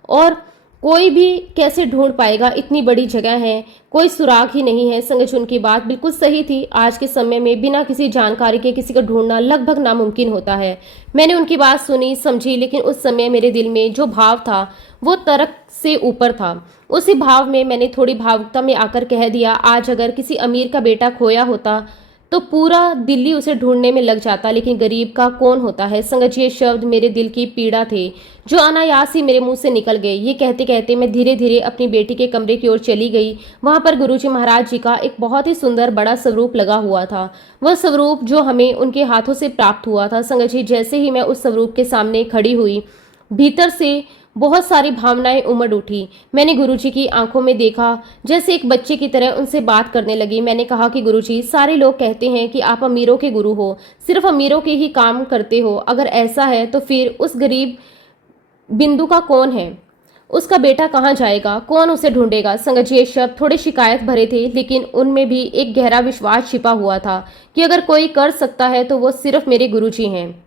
और कोई भी कैसे ढूंढ पाएगा, इतनी बड़ी जगह है, कोई सुराग ही नहीं है। संगत जी, उनकी बात बिल्कुल सही थी। आज के समय में बिना किसी जानकारी के किसी को ढूंढना लगभग नामुमकिन होता है। मैंने उनकी बात सुनी, समझी, लेकिन उस समय मेरे दिल में जो भाव था वो तर्क से ऊपर था। उसी भाव में मैंने थोड़ी भावुकता में आकर कह दिया, आज अगर किसी अमीर का बेटा खोया होता तो पूरा दिल्ली उसे ढूंढने में लग जाता, लेकिन गरीब का कौन होता है। संगत जी, ये शब्द मेरे दिल की पीड़ा थे जो अनायास ही मेरे मुंह से निकल गए। ये कहते कहते मैं धीरे धीरे अपनी बेटी के कमरे की ओर चली गई। वहां पर गुरुजी महाराज जी का एक बहुत ही सुंदर बड़ा स्वरूप लगा हुआ था, वह स्वरूप जो हमें उनके हाथों से प्राप्त हुआ था। संगत जी, जैसे ही मैं उस स्वरूप के सामने खड़ी हुई, भीतर से बहुत सारी भावनाएं उमड़ उठी। मैंने गुरुजी की आंखों में देखा, जैसे एक बच्चे की तरह उनसे बात करने लगी। मैंने कहा कि गुरुजी, सारे लोग कहते हैं कि आप अमीरों के गुरु हो, सिर्फ अमीरों के ही काम करते हो। अगर ऐसा है तो फिर उस गरीब बिंदु का कौन है? उसका बेटा कहाँ जाएगा? कौन उसे ढूंढेगा? संगत जी, ये शब्द थोड़े शिकायत भरे थे, लेकिन उनमें भी एक गहरा विश्वास छिपा हुआ था कि अगर कोई कर सकता है तो वो सिर्फ मेरे गुरुजी हैं।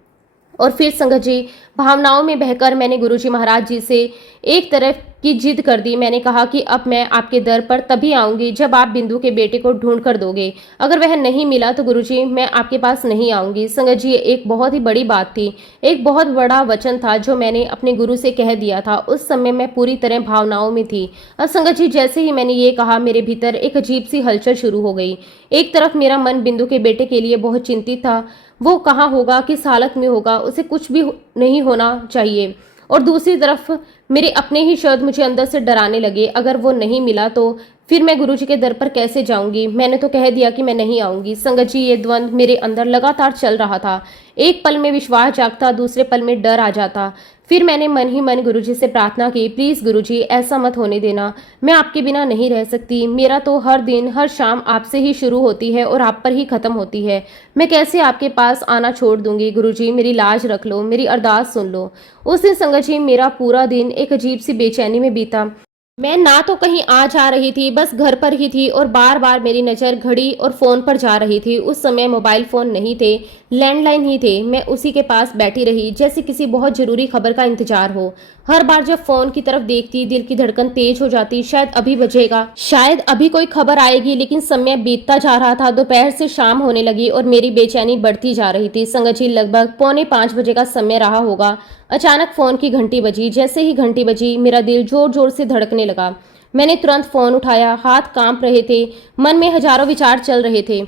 और फिर संगत जी, भावनाओं में बहकर मैंने गुरुजी महाराज जी से एक तरफ की जिद कर दी। मैंने कहा कि अब मैं आपके दर पर तभी आऊंगी जब आप बिंदु के बेटे को ढूंढ कर दोगे। अगर वह नहीं मिला तो गुरुजी मैं आपके पास नहीं आऊंगी। संगत जी, एक बहुत ही बड़ी बात थी, एक बहुत बड़ा वचन था जो मैंने अपने गुरु से कह दिया था। उस समय मैं पूरी तरह भावनाओं में थी। अब संगत जी, जैसे ही मैंने ये कहा मेरे भीतर एक अजीब सी हलचल शुरू हो गई। एक तरफ मेरा मन बिंदु के बेटे के लिए बहुत चिंतित था, वो कहाँ होगा, किस हालत में होगा, उसे कुछ भी नहीं होना चाहिए। और दूसरी तरफ मेरे अपने ही शब्द मुझे अंदर से डराने लगे। अगर वो नहीं मिला तो फिर मैं गुरुजी के दर पर कैसे जाऊंगी। मैंने तो कह दिया कि मैं नहीं आऊंगी। संगत जी, ये द्वंद्व मेरे अंदर लगातार चल रहा था। एक पल में विश्वास जागता, दूसरे पल में डर आ जाता। फिर मैंने मन ही मन गुरुजी से प्रार्थना की, प्लीज गुरुजी ऐसा मत होने देना, मैं आपके बिना नहीं रह सकती। मेरा तो हर दिन हर शाम आपसे ही शुरू होती है और आप पर ही खत्म होती है। मैं कैसे आपके पास आना छोड़ दूंगी। गुरुजी, मेरी लाज रख लो, मेरी अरदास सुन लो। उस दिन संगत जी मेरा पूरा दिन एक अजीब सी बेचैनी में बीता। मैं ना तो कहीं आ जा रही थी, बस घर पर ही थी और बार बार मेरी नज़र घड़ी और फ़ोन पर जा रही थी। उस समय मोबाइल फ़ोन नहीं थे, लैंडलाइन ही थे। मैं उसी के पास बैठी रही जैसे किसी बहुत ज़रूरी खबर का इंतजार हो। हर बार जब फ़ोन की तरफ देखती दिल की धड़कन तेज हो जाती, शायद अभी बजेगा, शायद अभी कोई खबर आएगी। लेकिन समय बीतता जा रहा था, दोपहर से शाम होने लगी और मेरी बेचैनी बढ़ती जा रही थी। संगत जी, लगभग 4:45 बजे का समय रहा होगा। अचानक फोन की घंटी बजी। जैसे ही घंटी बजी मेरा दिल जोर जोर से धड़कने लगा। मैंने तुरंत फोन उठाया, हाथ कांप रहे थे, मन में हजारों विचार चल रहे थे।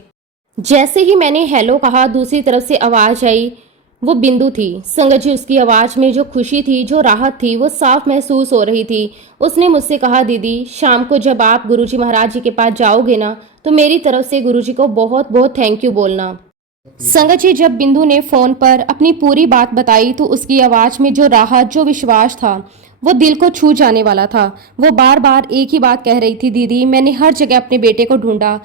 जैसे ही मैंने हेलो कहा, दूसरी तरफ से आवाज आई। वो बिंदु थी। संगत जी, उसकी आवाज में जो खुशी थी, जो राहत थी, वो साफ महसूस हो रही थी। उसने मुझसे कहा, दीदी शाम को जब आप गुरुजी महाराज जी के पास जाओगे ना, तो मेरी तरफ से गुरुजी को बहुत बहुत थैंक यू बोलना। संगत जी, जब बिंदु ने फोन पर अपनी पूरी बात बताई तो उसकी आवाज में जो राहत, जो विश्वास था, वो दिल को छू जाने वाला था। वो बार बार एक ही बात कह रही थी, दीदी मैंने हर जगह अपने बेटे को ढूंढा,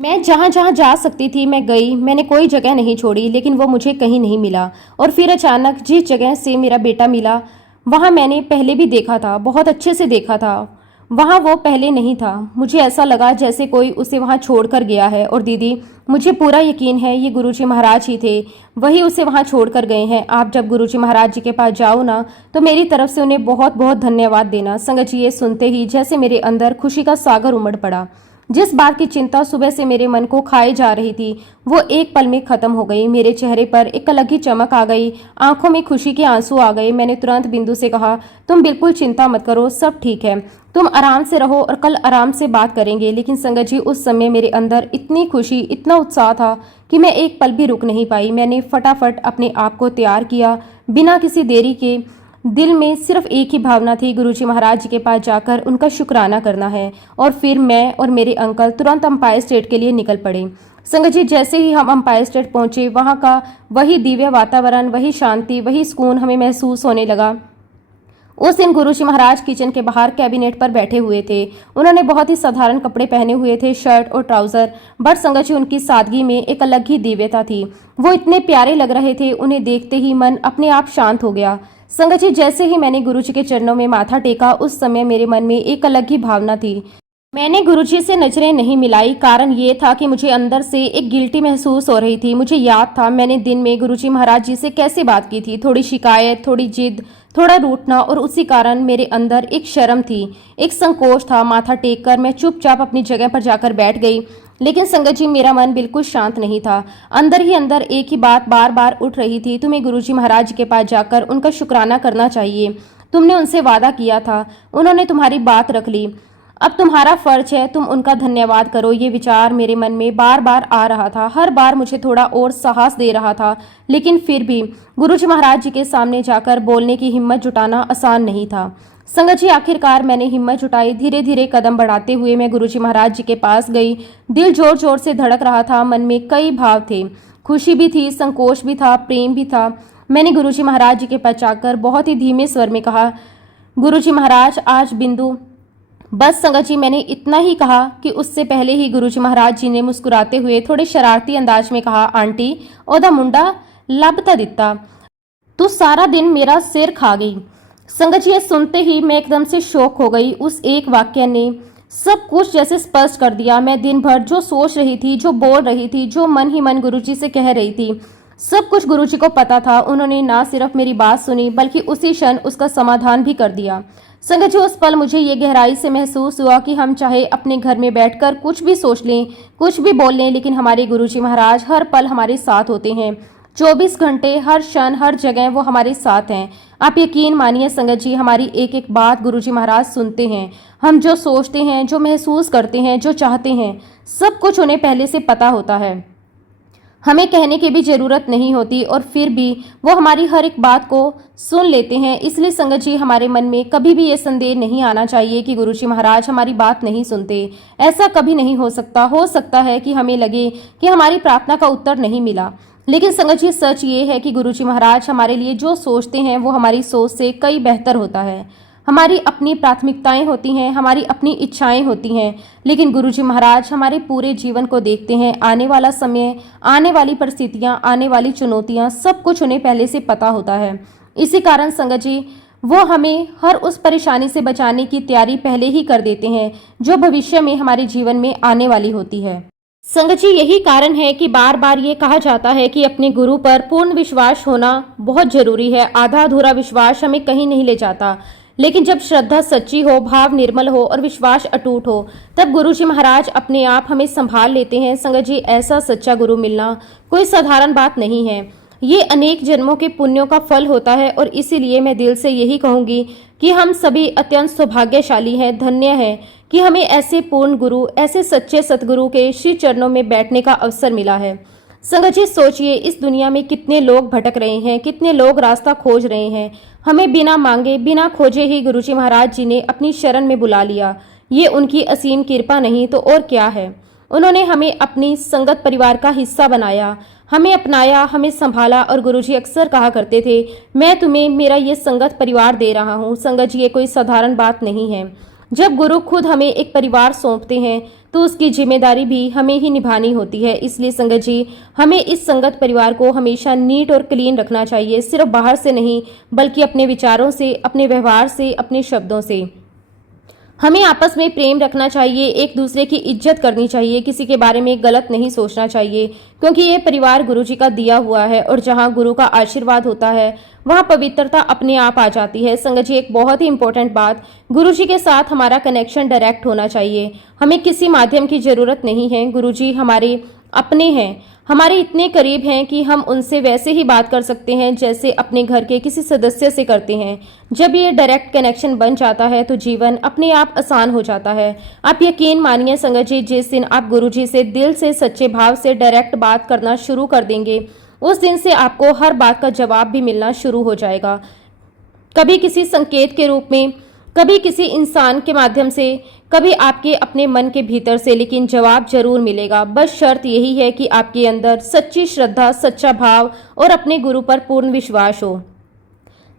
मैं जहाँ जहाँ जा सकती थी मैं गई, मैंने कोई जगह नहीं छोड़ी, लेकिन वो मुझे कहीं नहीं मिला। और फिर अचानक जिस जगह से मेरा बेटा मिला, वहाँ मैंने पहले भी देखा था, बहुत अच्छे से देखा था। वहाँ वो पहले नहीं था। मुझे ऐसा लगा जैसे कोई उसे वहाँ छोड़कर गया है। और दीदी, मुझे पूरा यकीन है ये गुरुजी महाराज ही थे, वही उसे वहाँ छोड़कर गए हैं। आप जब गुरुजी महाराज जी के पास जाओ ना, तो मेरी तरफ से उन्हें बहुत बहुत धन्यवाद देना। संगत जी, ये सुनते ही जैसे मेरे अंदर खुशी का सागर उमड़ पड़ा। जिस बात की चिंता सुबह से मेरे मन को खाए जा रही थी, वो एक पल में खत्म हो गई। मेरे चेहरे पर एक अलग ही चमक आ गई, आंखों में खुशी के आंसू आ गए। मैंने तुरंत बिंदु से कहा, तुम बिल्कुल चिंता मत करो, सब ठीक है, तुम आराम से रहो और कल आराम से बात करेंगे। लेकिन संगत जी, उस समय मेरे अंदर इतनी खुशी, इतना उत्साह था कि मैं एक पल भी रुक नहीं पाई। मैंने फटाफट अपने आप को तैयार किया, बिना किसी देरी के। दिल में सिर्फ एक ही भावना थी, गुरुजी महाराज जी के पास जाकर उनका शुक्राना करना है। और फिर मैं और मेरे अंकल तुरंत अंपायर स्टेट के लिए निकल पड़े। संगत जी, जैसे ही हम अंपायर स्टेट पहुंचे, वहां का वही दिव्य वातावरण, वही शांति, वही सुकून हमें महसूस होने लगा। उस दिन गुरुजी महाराज किचन के बाहर कैबिनेट पर बैठे हुए थे। उन्होंने बहुत ही साधारण कपड़े पहने हुए थे, शर्ट और ट्राउजर। बट संगत जी, उनकी सादगी में एक अलग ही दिव्यता थी। वो इतने प्यारे लग रहे थे, उन्हें देखते ही मन अपने आप शांत हो गया। संगत जी, जैसे ही मैंने गुरुजी के चरणों में माथा टेका, उस समय मेरे मन में एक अलग ही भावना थी। मैंने गुरुजी से नजरें नहीं मिलाई। कारण ये था कि मुझे अंदर से एक गिल्टी महसूस हो रही थी। मुझे याद था मैंने दिन में गुरुजी महाराज जी से कैसे बात की थी, थोड़ी शिकायत, थोड़ी जिद, थोड़ा रूठना, और उसी कारण मेरे अंदर एक शर्म थी, एक संकोच था। माथा टेक कर मैं चुपचाप अपनी जगह पर जाकर बैठ गई। लेकिन संगत जी, मेरा मन बिल्कुल शांत नहीं था। अंदर ही अंदर एक ही बात बार बार उठ रही थी, तुम्हें गुरुजी महाराज के पास जाकर उनका शुक्राना करना चाहिए। तुमने उनसे वादा किया था, उन्होंने तुम्हारी बात रख ली, अब तुम्हारा फर्ज है तुम उनका धन्यवाद करो। ये विचार मेरे मन में बार बार आ रहा था, हर बार मुझे थोड़ा और साहस दे रहा था। लेकिन फिर भी गुरुजी महाराज जी के सामने जाकर बोलने की हिम्मत जुटाना आसान नहीं था। संगत जी, आखिरकार मैंने हिम्मत जुटाई। धीरे धीरे कदम बढ़ाते हुए मैं गुरुजी महाराज जी के पास गई। दिल जोर जोर से धड़क रहा था, मन में कई भाव थे, खुशी भी थी, संकोच भी था, प्रेम भी था। मैंने गुरुजी महाराज जी के पास जाकर बहुत ही धीमे स्वर में कहा, गुरुजी महाराज, आज बिंदु। बस संगत जी, मैंने इतना ही कहा कि उससे पहले ही गुरुजी महाराज जी ने मुस्कुराते हुए थोड़े शरारती अंदाज में कहा, आंटी, ओदा मुंडा लभता दिता, तू सारा दिन मेरा सिर खा गई। संगत जी, सुनते ही मैं एकदम से शॉक हो गई। उस एक वाक्य ने सब कुछ जैसे स्पष्ट कर दिया। मैं दिन भर जो सोच रही थी, जो बोल रही थी, जो मन ही मन गुरुजी से कह रही थी, सब कुछ गुरुजी को पता था। उन्होंने ना सिर्फ मेरी बात सुनी बल्कि उसी क्षण उसका समाधान भी कर दिया। संगत जी, उस पल मुझे ये गहराई से महसूस हुआ कि हम चाहे अपने घर में बैठकर कुछ भी सोच लें, कुछ भी बोल लें, लेकिन हमारे गुरुजी महाराज हर पल हमारे साथ होते हैं। 24 घंटे, हर क्षण, हर जगह वो हमारे साथ हैं। आप यकीन मानिए संगत जी, हमारी एक एक बात गुरुजी महाराज सुनते हैं। हम जो सोचते हैं, जो महसूस करते हैं, जो चाहते हैं, सब कुछ उन्हें पहले से पता होता है। हमें कहने की भी जरूरत नहीं होती और फिर भी वो हमारी हर एक बात को सुन लेते हैं। इसलिए संगत जी, हमारे मन में कभी भी ये संदेह नहीं आना चाहिए कि गुरुजी महाराज हमारी बात नहीं सुनते। ऐसा कभी नहीं हो सकता। हो सकता है कि हमें लगे कि हमारी प्रार्थना का उत्तर नहीं मिला, लेकिन संगत जी, सच ये है कि गुरुजी महाराज हमारे लिए जो सोचते हैं वो हमारी सोच से कई बेहतर होता है। हमारी अपनी प्राथमिकताएं होती हैं, हमारी अपनी इच्छाएं होती हैं, लेकिन गुरुजी महाराज हमारे पूरे जीवन को देखते हैं। आने वाला समय, आने वाली परिस्थितियां, आने वाली चुनौतियां, सब कुछ उन्हें पहले से पता होता है। इसी कारण संगत जी, वो हमें हर उस परेशानी से बचाने की तैयारी पहले ही कर देते हैं जो भविष्य में हमारे जीवन में आने वाली होती है। संगत जी, यही कारण है कि बार बार ये कहा जाता है कि अपने गुरु पर पूर्ण विश्वास होना बहुत जरूरी है। आधा अधूरा विश्वास हमें कहीं नहीं ले जाता, लेकिन जब श्रद्धा सच्ची हो, भाव निर्मल हो और विश्वास अटूट हो, तब गुरुजी महाराज अपने आप हमें संभाल लेते हैं। संगत जी, ऐसा सच्चा गुरु मिलना कोई साधारण बात नहीं है। ये अनेक जन्मों के पुण्यों का फल होता है और इसीलिए मैं दिल से यही कहूंगी कि हम सभी अत्यंत सौभाग्यशाली हैं, धन्य हैं कि हमें ऐसे पूर्ण गुरु, ऐसे सच्चे सतगुरु के श्री चरणों में बैठने का अवसर मिला है। संगत जी, सोचिए, इस दुनिया में कितने लोग भटक रहे हैं, कितने लोग रास्ता खोज रहे हैं। हमें बिना मांगे, बिना खोजे ही गुरुजी महाराज जी ने अपनी शरण में बुला लिया। ये उनकी असीम कृपा नहीं तो और क्या है। उन्होंने हमें अपनी संगत परिवार का हिस्सा बनाया, हमें अपनाया, हमें संभाला और गुरुजी अक्सर कहा करते थे, मैं तुम्हें मेरा ये संगत परिवार दे रहा हूँ। संगत जी, ये कोई साधारण बात नहीं है। जब गुरु खुद हमें एक परिवार सौंपते हैं तो उसकी जिम्मेदारी भी हमें ही निभानी होती है। इसलिए संगत जी, हमें इस संगत परिवार को हमेशा नीट और क्लीन रखना चाहिए, सिर्फ बाहर से नहीं बल्कि अपने विचारों से, अपने व्यवहार से, अपने शब्दों से। हमें आपस में प्रेम रखना चाहिए, एक दूसरे की इज्जत करनी चाहिए, किसी के बारे में गलत नहीं सोचना चाहिए, क्योंकि ये परिवार गुरुजी का दिया हुआ है और जहाँ गुरु का आशीर्वाद होता है वहाँ पवित्रता अपने आप आ जाती है। संगत जी, एक बहुत ही इंपॉर्टेंट बात, गुरुजी के साथ हमारा कनेक्शन डायरेक्ट होना चाहिए। हमें किसी माध्यम की जरूरत नहीं है। गुरुजी हमारे अपने हैं, हमारे इतने करीब हैं कि हम उनसे वैसे ही बात कर सकते हैं जैसे अपने घर के किसी सदस्य से करते हैं। जब ये डायरेक्ट कनेक्शन बन जाता है तो जीवन अपने आप आसान हो जाता है। आप यकीन मानिए संगत जी, जिस दिन आप गुरुजी से दिल से, सच्चे भाव से डायरेक्ट बात करना शुरू कर देंगे, उस दिन से आपको हर बात का जवाब भी मिलना शुरू हो जाएगा। कभी किसी संकेत के रूप में, कभी किसी इंसान के माध्यम से, कभी आपके अपने मन के भीतर से, लेकिन जवाब जरूर मिलेगा। बस शर्त यही है कि आपके अंदर सच्ची श्रद्धा, सच्चा भाव और अपने गुरु पर पूर्ण विश्वास हो।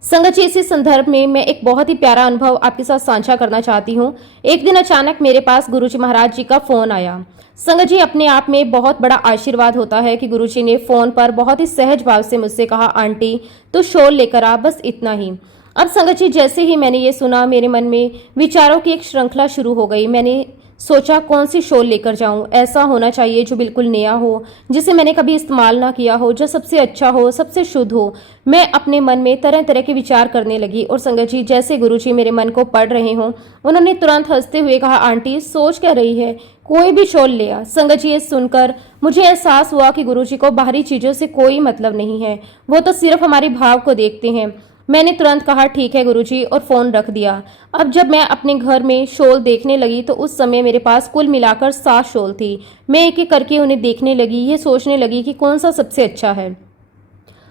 संगत जी, इसी संदर्भ में मैं एक बहुत ही प्यारा अनुभव आपके साथ साझा करना चाहती हूँ। एक दिन अचानक मेरे पास गुरुजी महाराज जी का फोन आया। संगत जी, अपने आप में बहुत बड़ा आशीर्वाद होता है कि गुरुजी ने फोन पर बहुत ही सहज भाव से मुझसे कहा, आंटी तो शॉल लेकर आ, बस इतना ही। अब संगत जी, जैसे ही मैंने ये सुना, मेरे मन में विचारों की एक श्रृंखला शुरू हो गई। मैंने सोचा कौन सी शॉल लेकर जाऊं, ऐसा होना चाहिए जो बिल्कुल नया हो, जिसे मैंने कभी इस्तेमाल ना किया हो, जो सबसे अच्छा हो, सबसे शुद्ध हो। मैं अपने मन में तरह तरह के विचार करने लगी और संगत जी, जैसे गुरुजी मेरे मन को पढ़ रहे हों, उन्होंने तुरंत हंसते हुए कहा, आंटी सोच क्या रही है, कोई भी शॉल ले आ। संगत जी, ये सुनकर मुझे एहसास हुआ कि गुरुजी को बाहरी चीजों से कोई मतलब नहीं है, वो तो सिर्फ हमारे भाव को देखते हैं। मैंने तुरंत कहा, ठीक है गुरुजी, और फोन रख दिया। अब जब मैं अपने घर में शॉल देखने लगी तो उस समय मेरे पास कुल मिलाकर 7 शॉल थी। मैं एक एक करके उन्हें देखने लगी, ये सोचने लगी कि कौन सा सबसे अच्छा है।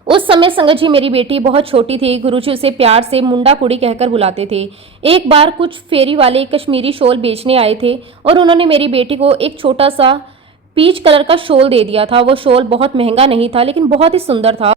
उस समय संगत जी, मेरी बेटी बहुत छोटी थी। गुरुजी उसे प्यार से मुंडा कुड़ी कहकर बुलाते थे। एक बार कुछ फेरी वाले कश्मीरी शॉल बेचने आए थे और उन्होंने मेरी बेटी को एक छोटा सा पीच कलर का शॉल दे दिया था। वो शॉल बहुत महंगा नहीं था, लेकिन बहुत ही सुंदर था।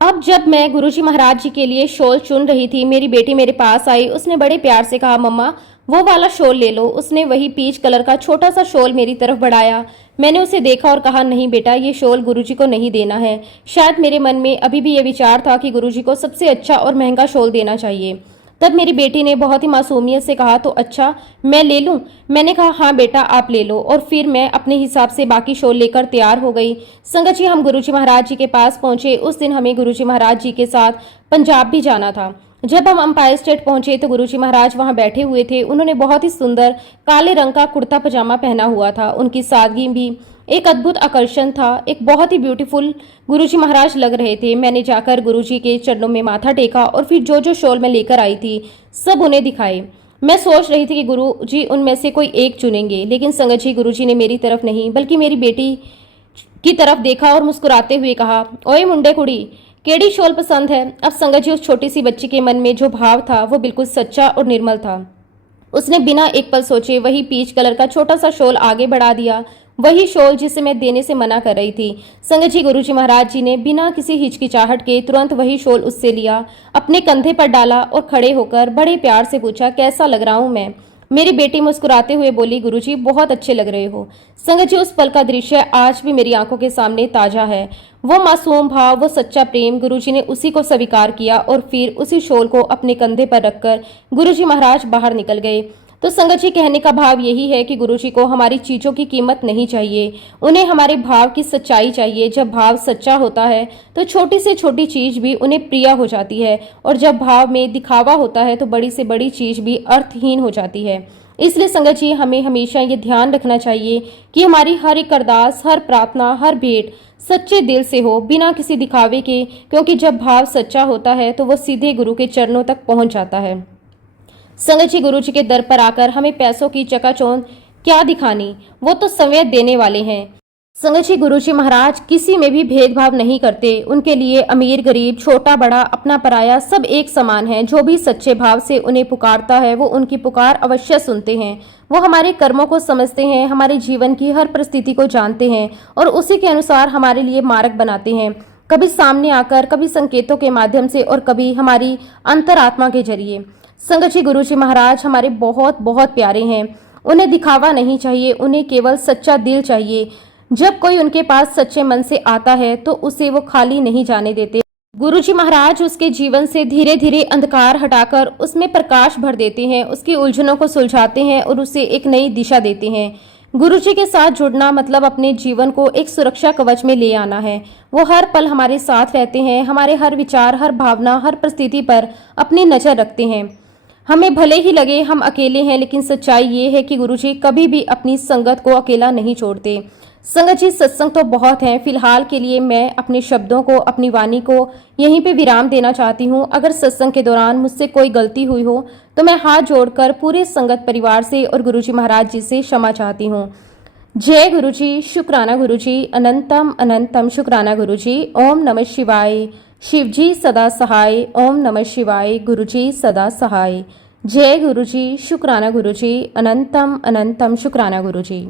अब जब मैं गुरुजी महाराज जी के लिए शॉल चुन रही थी, मेरी बेटी मेरे पास आई। उसने बड़े प्यार से कहा, मम्मा वो वाला शॉल ले लो। उसने वही पीच कलर का छोटा सा शॉल मेरी तरफ बढ़ाया। मैंने उसे देखा और कहा, नहीं बेटा, ये शॉल गुरुजी को नहीं देना है। शायद मेरे मन में अभी भी ये विचार था कि गुरुजी को सबसे अच्छा और महंगा शॉल देना चाहिए। तब मेरी बेटी ने बहुत ही मासूमियत से कहा, तो अच्छा मैं ले लूं? मैंने कहा हाँ बेटा आप ले लो, और फिर मैं अपने हिसाब से बाकी शॉल लेकर तैयार हो गई। संगत जी, हम गुरुजी महाराज जी के पास पहुंचे। उस दिन हमें गुरुजी महाराज जी के साथ पंजाब भी जाना था। जब हम अंपायर स्टेट पहुंचे तो गुरुजी महाराज वहां बैठे हुए थे। उन्होंने बहुत ही सुंदर काले रंग का कुर्ता पजामा पहना हुआ था। उनकी सादगी भी एक अद्भुत आकर्षण था। एक बहुत ही ब्यूटीफुल गुरुजी महाराज लग रहे थे। मैंने जाकर गुरुजी के चरणों में माथा टेका और फिर जो जो शॉल मैं लेकर आई थी सब उन्हें दिखाए। मैं सोच रही थी कि गुरुजी उनमें से कोई एक चुनेंगे, लेकिन संगत जी गुरुजी ने मेरी तरफ नहीं बल्कि मेरी बेटी की तरफ देखा और मुस्कुराते हुए कहा, ओए मुंडे कुड़ी, केड़ी शॉल पसंद है? अब संगत जी, उस छोटी सी बच्ची के मन में जो भाव था वो बिल्कुल सच्चा और निर्मल था। उसने बिना एक पल सोचे वही पीच कलर का छोटा सा शॉल आगे बढ़ा दिया, वही शॉल जिसे मैं देने से मना कर रही थी। संगत जी, गुरुजी महाराज जी ने बिना किसी हिचकिचाहट के तुरंत वही शॉल उससे लिया, अपने कंधे पर डाला और खड़े होकर बड़े प्यार से पूछा, कैसा लग रहा हूं मैं? मेरी बेटी मुस्कुराते हुए बोली, गुरुजी बहुत अच्छे लग रहे हो। संगत जी, उस पल का दृश्य आज भी मेरी आंखों के सामने ताजा है। वो मासूम भाव, वो सच्चा प्रेम, गुरुजी ने उसी को स्वीकार किया और फिर उसी शॉल को अपने कंधे पर रखकर गुरुजी महाराज बाहर निकल गए। तो संगत जी, कहने का भाव यही है कि गुरुजी को हमारी चीजों की कीमत नहीं चाहिए, उन्हें हमारे भाव की सच्चाई चाहिए। जब भाव सच्चा होता है तो छोटी से छोटी चीज भी उन्हें प्रिय हो जाती है, और जब भाव में दिखावा होता है तो बड़ी से बड़ी चीज भी अर्थहीन हो जाती है। इसलिए संगत जी, हमें हमेशा ये ध्यान रखना चाहिए कि हमारी हर एक अरदास, हर प्रार्थना, हर भेंट सच्चे दिल से हो, बिना किसी दिखावे के, क्योंकि जब भाव सच्चा होता है तो वह सीधे गुरु के चरणों तक पहुंच जाता है। संगत जी, गुरु जी के दर पर आकर हमें पैसों की चकाचौंध क्या दिखानी, वो तो संवेद देने वाले हैं। संगत जी, गुरु जी महाराज किसी में भी भेदभाव नहीं करते। उनके लिए अमीर गरीब, छोटा बड़ा, अपना पराया सब एक समान है। जो भी सच्चे भाव से उन्हें पुकारता है वो उनकी पुकार अवश्य सुनते हैं। वो हमारे कर्मों को समझते हैं, हमारे जीवन की हर परिस्थिति को जानते हैं और उसी के अनुसार हमारे लिए मार्ग बनाते हैं, कभी सामने आकर, कभी संकेतों के माध्यम से और कभी हमारी अंतरात्मा के जरिए। संगत जी, गुरु जी महाराज हमारे बहुत बहुत प्यारे हैं। उन्हें दिखावा नहीं चाहिए, उन्हें केवल सच्चा दिल चाहिए। जब कोई उनके पास सच्चे मन से आता है तो उसे वो खाली नहीं जाने देते। गुरु जी महाराज उसके जीवन से धीरे धीरे अंधकार हटाकर उसमें प्रकाश भर देते हैं, उसकी उलझनों को सुलझाते हैं और उसे एक नई दिशा देते हैं। गुरु जी के साथ जुड़ना मतलब अपने जीवन को एक सुरक्षा कवच में ले आना है। वो हर पल हमारे साथ रहते हैं, हमारे हर विचार, हर भावना, हर परिस्थिति पर अपनी नजर रखते हैं। हमें भले ही लगे हम अकेले हैं, लेकिन सच्चाई ये है कि गुरुजी कभी भी अपनी संगत को अकेला नहीं छोड़ते। संगत जी, सत्संग तो बहुत हैं। फिलहाल के लिए मैं अपने शब्दों को, अपनी वाणी को यहीं पे विराम देना चाहती हूँ। अगर सत्संग के दौरान मुझसे कोई गलती हुई हो तो मैं हाथ जोड़कर पूरे संगत परिवार से और गुरुजी महाराज जी से क्षमा चाहती हूँ। जय गुरुजी, शुक्राना गुरुजी, अनंतम अनंतम शुक्राना गुरुजी। ओम नमः शिवाय। शिवजी सदा सहाय। ओम नमः शिवाय। गुरुजी सदा सहाय। जय गुरुजी, शुक्राना गुरुजी, अनंतम अनंतम शुक्राना गुरुजी।